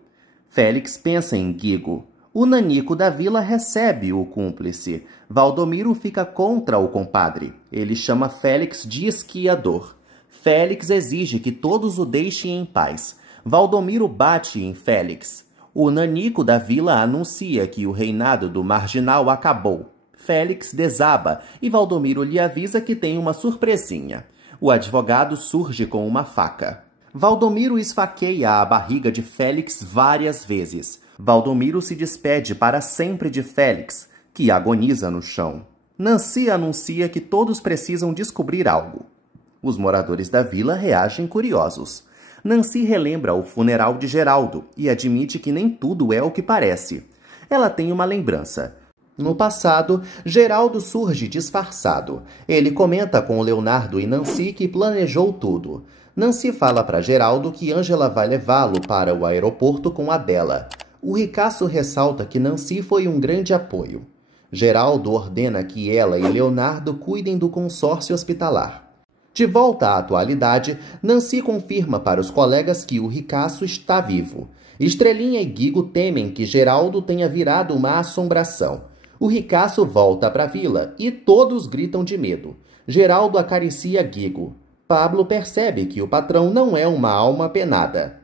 Félix pensa em Guigo. O nanico da vila recebe o cúmplice. Valdomiro fica contra o compadre. Ele chama Félix de esquiador. Félix exige que todos o deixem em paz. Valdomiro bate em Félix. O nanico da vila anuncia que o reinado do marginal acabou. Félix desaba e Valdomiro lhe avisa que tem uma surpresinha. O advogado surge com uma faca. Valdomiro esfaqueia a barriga de Félix várias vezes. Valdomiro se despede para sempre de Félix, que agoniza no chão. Nancy anuncia que todos precisam descobrir algo. Os moradores da vila reagem curiosos. Nancy relembra o funeral de Geraldo e admite que nem tudo é o que parece. Ela tem uma lembrança. No passado, Geraldo surge disfarçado. Ele comenta com Leonardo e Nancy que planejou tudo. Nancy fala para Geraldo que Ângela vai levá-lo para o aeroporto com Adela. O ricaço ressalta que Nancy foi um grande apoio. Geraldo ordena que ela e Leonardo cuidem do consórcio hospitalar. De volta à atualidade, Nancy confirma para os colegas que o ricaço está vivo. Estrelinha e Guigo temem que Geraldo tenha virado uma assombração. O ricaço volta para a vila e todos gritam de medo. Geraldo acaricia Guigo. Pablo percebe que o patrão não é uma alma penada.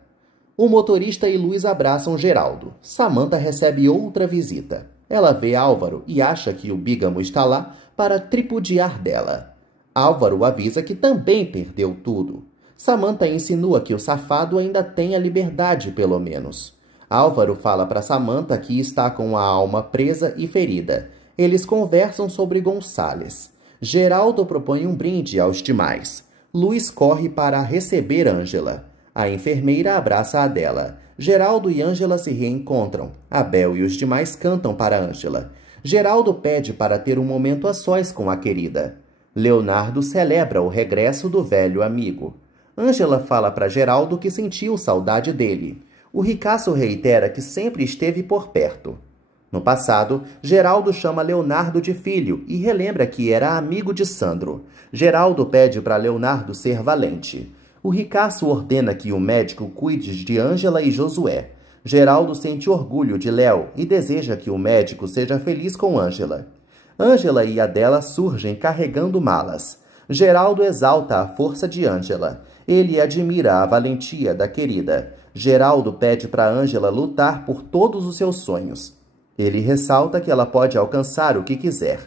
O motorista e Luiz abraçam Geraldo. Samantha recebe outra visita. Ela vê Álvaro e acha que o bígamo está lá para tripudiar dela. Álvaro avisa que também perdeu tudo. Samantha insinua que o safado ainda tem a liberdade, pelo menos. Álvaro fala para Samantha que está com a alma presa e ferida. Eles conversam sobre Gonçales. Geraldo propõe um brinde aos demais. Luiz corre para receber Ângela. A enfermeira abraça a Adela. Geraldo e Ângela se reencontram. Abel e os demais cantam para Ângela. Geraldo pede para ter um momento a sós com a querida. Leonardo celebra o regresso do velho amigo. Ângela fala para Geraldo que sentiu saudade dele. O ricaço reitera que sempre esteve por perto. No passado, Geraldo chama Leonardo de filho e relembra que era amigo de Sandro. Geraldo pede para Leonardo ser valente. O ricaço ordena que o médico cuide de Ângela e Josué. Geraldo sente orgulho de Léo e deseja que o médico seja feliz com Ângela. Ângela e Adela surgem carregando malas. Geraldo exalta a força de Ângela. Ele admira a valentia da querida. Geraldo pede para Ângela lutar por todos os seus sonhos. Ele ressalta que ela pode alcançar o que quiser.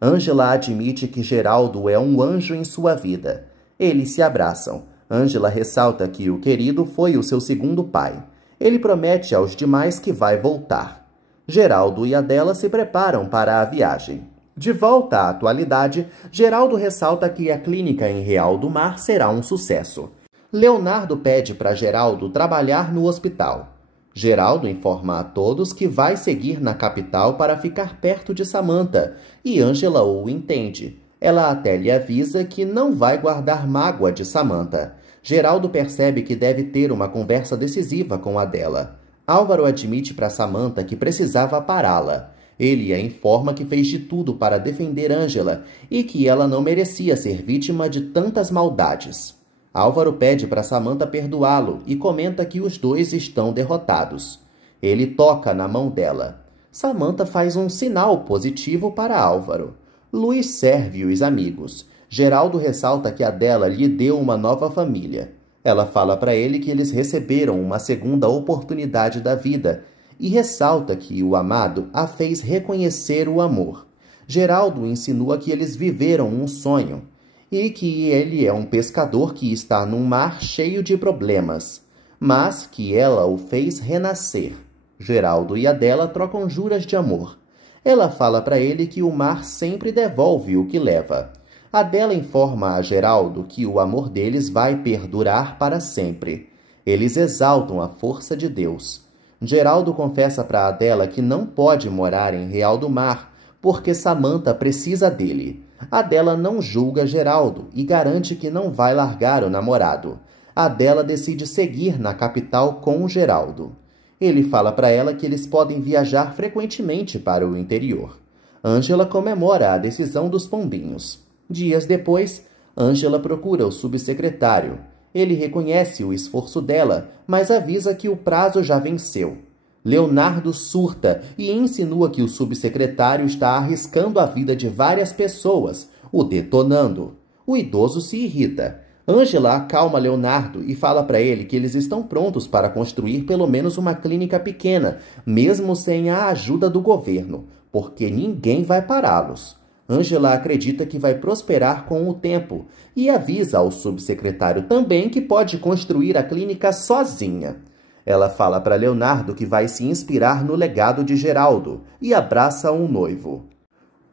Ângela admite que Geraldo é um anjo em sua vida. Eles se abraçam. Ângela ressalta que o querido foi o seu segundo pai. Ele promete aos demais que vai voltar. Geraldo e Adela se preparam para a viagem. De volta à atualidade, Geraldo ressalta que a clínica em Real do Mar será um sucesso. Leonardo pede para Geraldo trabalhar no hospital. Geraldo informa a todos que vai seguir na capital para ficar perto de Samantha, e Ângela o entende. Ela até lhe avisa que não vai guardar mágoa de Samantha. Geraldo percebe que deve ter uma conversa decisiva com Adela. Álvaro admite para Samantha que precisava pará-la. Ele a informa que fez de tudo para defender Ângela e que ela não merecia ser vítima de tantas maldades. Álvaro pede para Samantha perdoá-lo e comenta que os dois estão derrotados. Ele toca na mão dela. Samantha faz um sinal positivo para Álvaro. Luiz serve os amigos. Geraldo ressalta que Adela lhe deu uma nova família. Ela fala para ele que eles receberam uma segunda oportunidade da vida e ressalta que o amado a fez reconhecer o amor. Geraldo insinua que eles viveram um sonho e que ele é um pescador que está num mar cheio de problemas, mas que ela o fez renascer. Geraldo e Adela trocam juras de amor. Ela fala para ele que o mar sempre devolve o que leva. Adela informa a Geraldo que o amor deles vai perdurar para sempre. Eles exaltam a força de Deus. Geraldo confessa para Adela que não pode morar em Real do Mar, porque Samantha precisa dele. Adela não julga Geraldo e garante que não vai largar o namorado. Adela decide seguir na capital com Geraldo. Ele fala para ela que eles podem viajar frequentemente para o interior. Ângela comemora a decisão dos pombinhos. Dias depois, Ângela procura o subsecretário. Ele reconhece o esforço dela, mas avisa que o prazo já venceu. Leonardo surta e insinua que o subsecretário está arriscando a vida de várias pessoas, o detonando. O idoso se irrita. Ângela acalma Leonardo e fala para ele que eles estão prontos para construir pelo menos uma clínica pequena, mesmo sem a ajuda do governo, porque ninguém vai pará-los. Ângela acredita que vai prosperar com o tempo e avisa ao subsecretário também que pode construir a clínica sozinha. Ela fala para Leonardo que vai se inspirar no legado de Geraldo e abraça um noivo.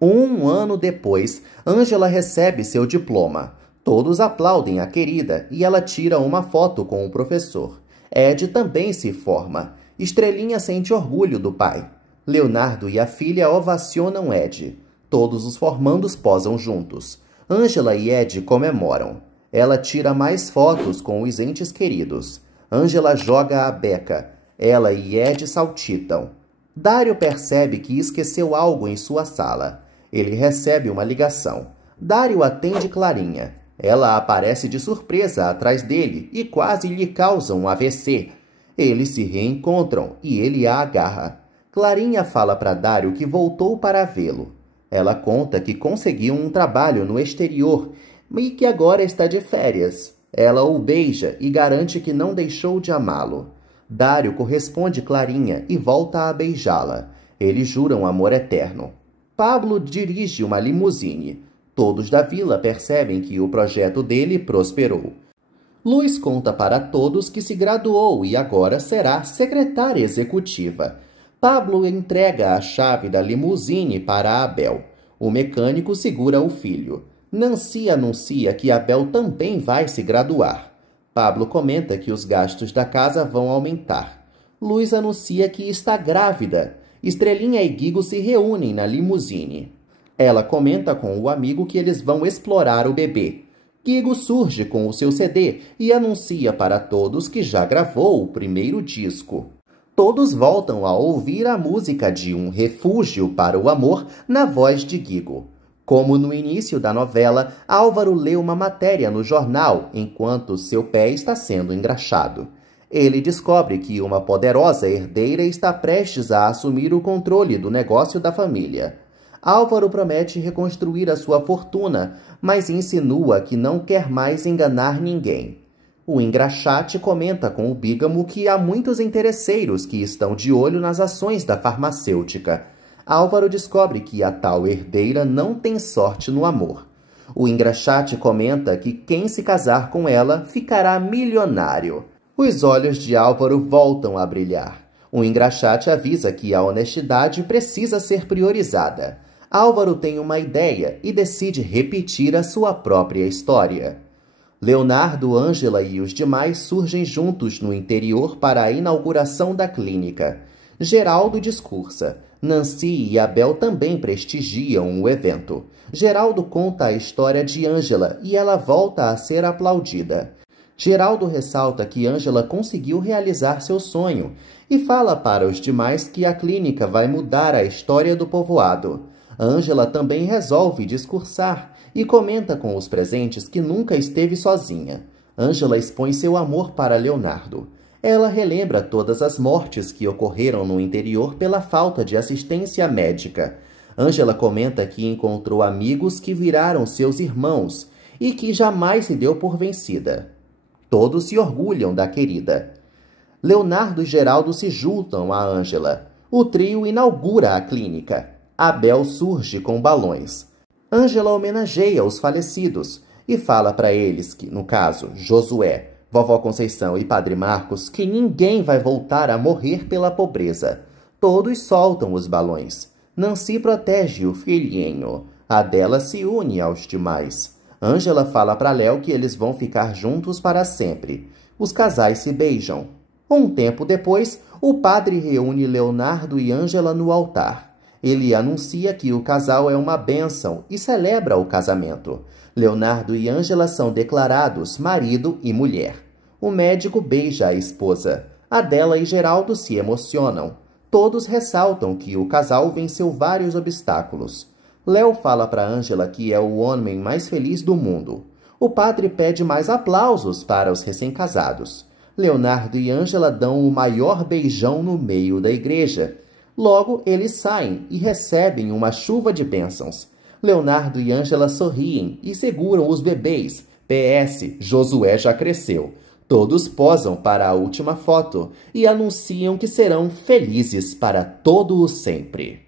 Um ano depois, Ângela recebe seu diploma. Todos aplaudem a querida e ela tira uma foto com o professor. Ed também se forma. Estrelinha sente orgulho do pai. Leonardo e a filha ovacionam Ed. Todos os formandos posam juntos. Ângela e Ed comemoram. Ela tira mais fotos com os entes queridos. Ângela joga a beca. Ela e Ed saltitam. Dário percebe que esqueceu algo em sua sala. Ele recebe uma ligação. Dário atende Clarinha. Ela aparece de surpresa atrás dele e quase lhe causa um AVC. Eles se reencontram e ele a agarra. Clarinha fala para Dário que voltou para vê-lo. Ela conta que conseguiu um trabalho no exterior e que agora está de férias. Ela o beija e garante que não deixou de amá-lo. Dário corresponde Clarinha e volta a beijá-la. Eles juram amor eterno. Pablo dirige uma limusine. Todos da vila percebem que o projeto dele prosperou. Luz conta para todos que se graduou e agora será secretária executiva. Pablo entrega a chave da limusine para Abel. O mecânico segura o filho. Nancy anuncia que Abel também vai se graduar. Pablo comenta que os gastos da casa vão aumentar. Luz anuncia que está grávida. Estrelinha e Guigo se reúnem na limusine. Ela comenta com o amigo que eles vão explorar o bebê. Guigo surge com o seu CD e anuncia para todos que já gravou o primeiro disco. Todos voltam a ouvir a música de Um Refúgio para o Amor na voz de Guigo. Como no início da novela, Álvaro lê uma matéria no jornal enquanto seu pé está sendo engraxado. Ele descobre que uma poderosa herdeira está prestes a assumir o controle do negócio da família. Álvaro promete reconstruir a sua fortuna, mas insinua que não quer mais enganar ninguém. O engraxate comenta com o bígamo que há muitos interesseiros que estão de olho nas ações da farmacêutica. Álvaro descobre que a tal herdeira não tem sorte no amor. O engraxate comenta que quem se casar com ela ficará milionário. Os olhos de Álvaro voltam a brilhar. O engraxate avisa que a honestidade precisa ser priorizada. Álvaro tem uma ideia e decide repetir a sua própria história. Leonardo, Ângela e os demais surgem juntos no interior para a inauguração da clínica. Geraldo discursa. Nancy e Abel também prestigiam o evento. Geraldo conta a história de Ângela e ela volta a ser aplaudida. Geraldo ressalta que Ângela conseguiu realizar seu sonho e fala para os demais que a clínica vai mudar a história do povoado. Ângela também resolve discursar e comenta com os presentes que nunca esteve sozinha. Ângela expõe seu amor para Leonardo. Ela relembra todas as mortes que ocorreram no interior pela falta de assistência médica. Ângela comenta que encontrou amigos que viraram seus irmãos e que jamais se deu por vencida. Todos se orgulham da querida. Leonardo e Geraldo se juntam a Ângela. O trio inaugura a clínica. Abel surge com balões. Ângela homenageia os falecidos e fala para eles que, no caso, Josué, Vovó Conceição e Padre Marcos, que ninguém vai voltar a morrer pela pobreza. Todos soltam os balões. Nancy protege o filhinho. Adela se une aos demais. Ângela fala para Léo que eles vão ficar juntos para sempre. Os casais se beijam. Um tempo depois, o padre reúne Leonardo e Ângela no altar. Ele anuncia que o casal é uma bênção e celebra o casamento. Leonardo e Ângela são declarados marido e mulher. O médico beija a esposa. Adela e Geraldo se emocionam. Todos ressaltam que o casal venceu vários obstáculos. Léo fala para Ângela que é o homem mais feliz do mundo. O padre pede mais aplausos para os recém-casados. Leonardo e Ângela dão o maior beijão no meio da igreja. Logo, eles saem e recebem uma chuva de bênçãos. Leonardo e Ângela sorriem e seguram os bebês. PS, Josué já cresceu. Todos posam para a última foto e anunciam que serão felizes para todo o sempre.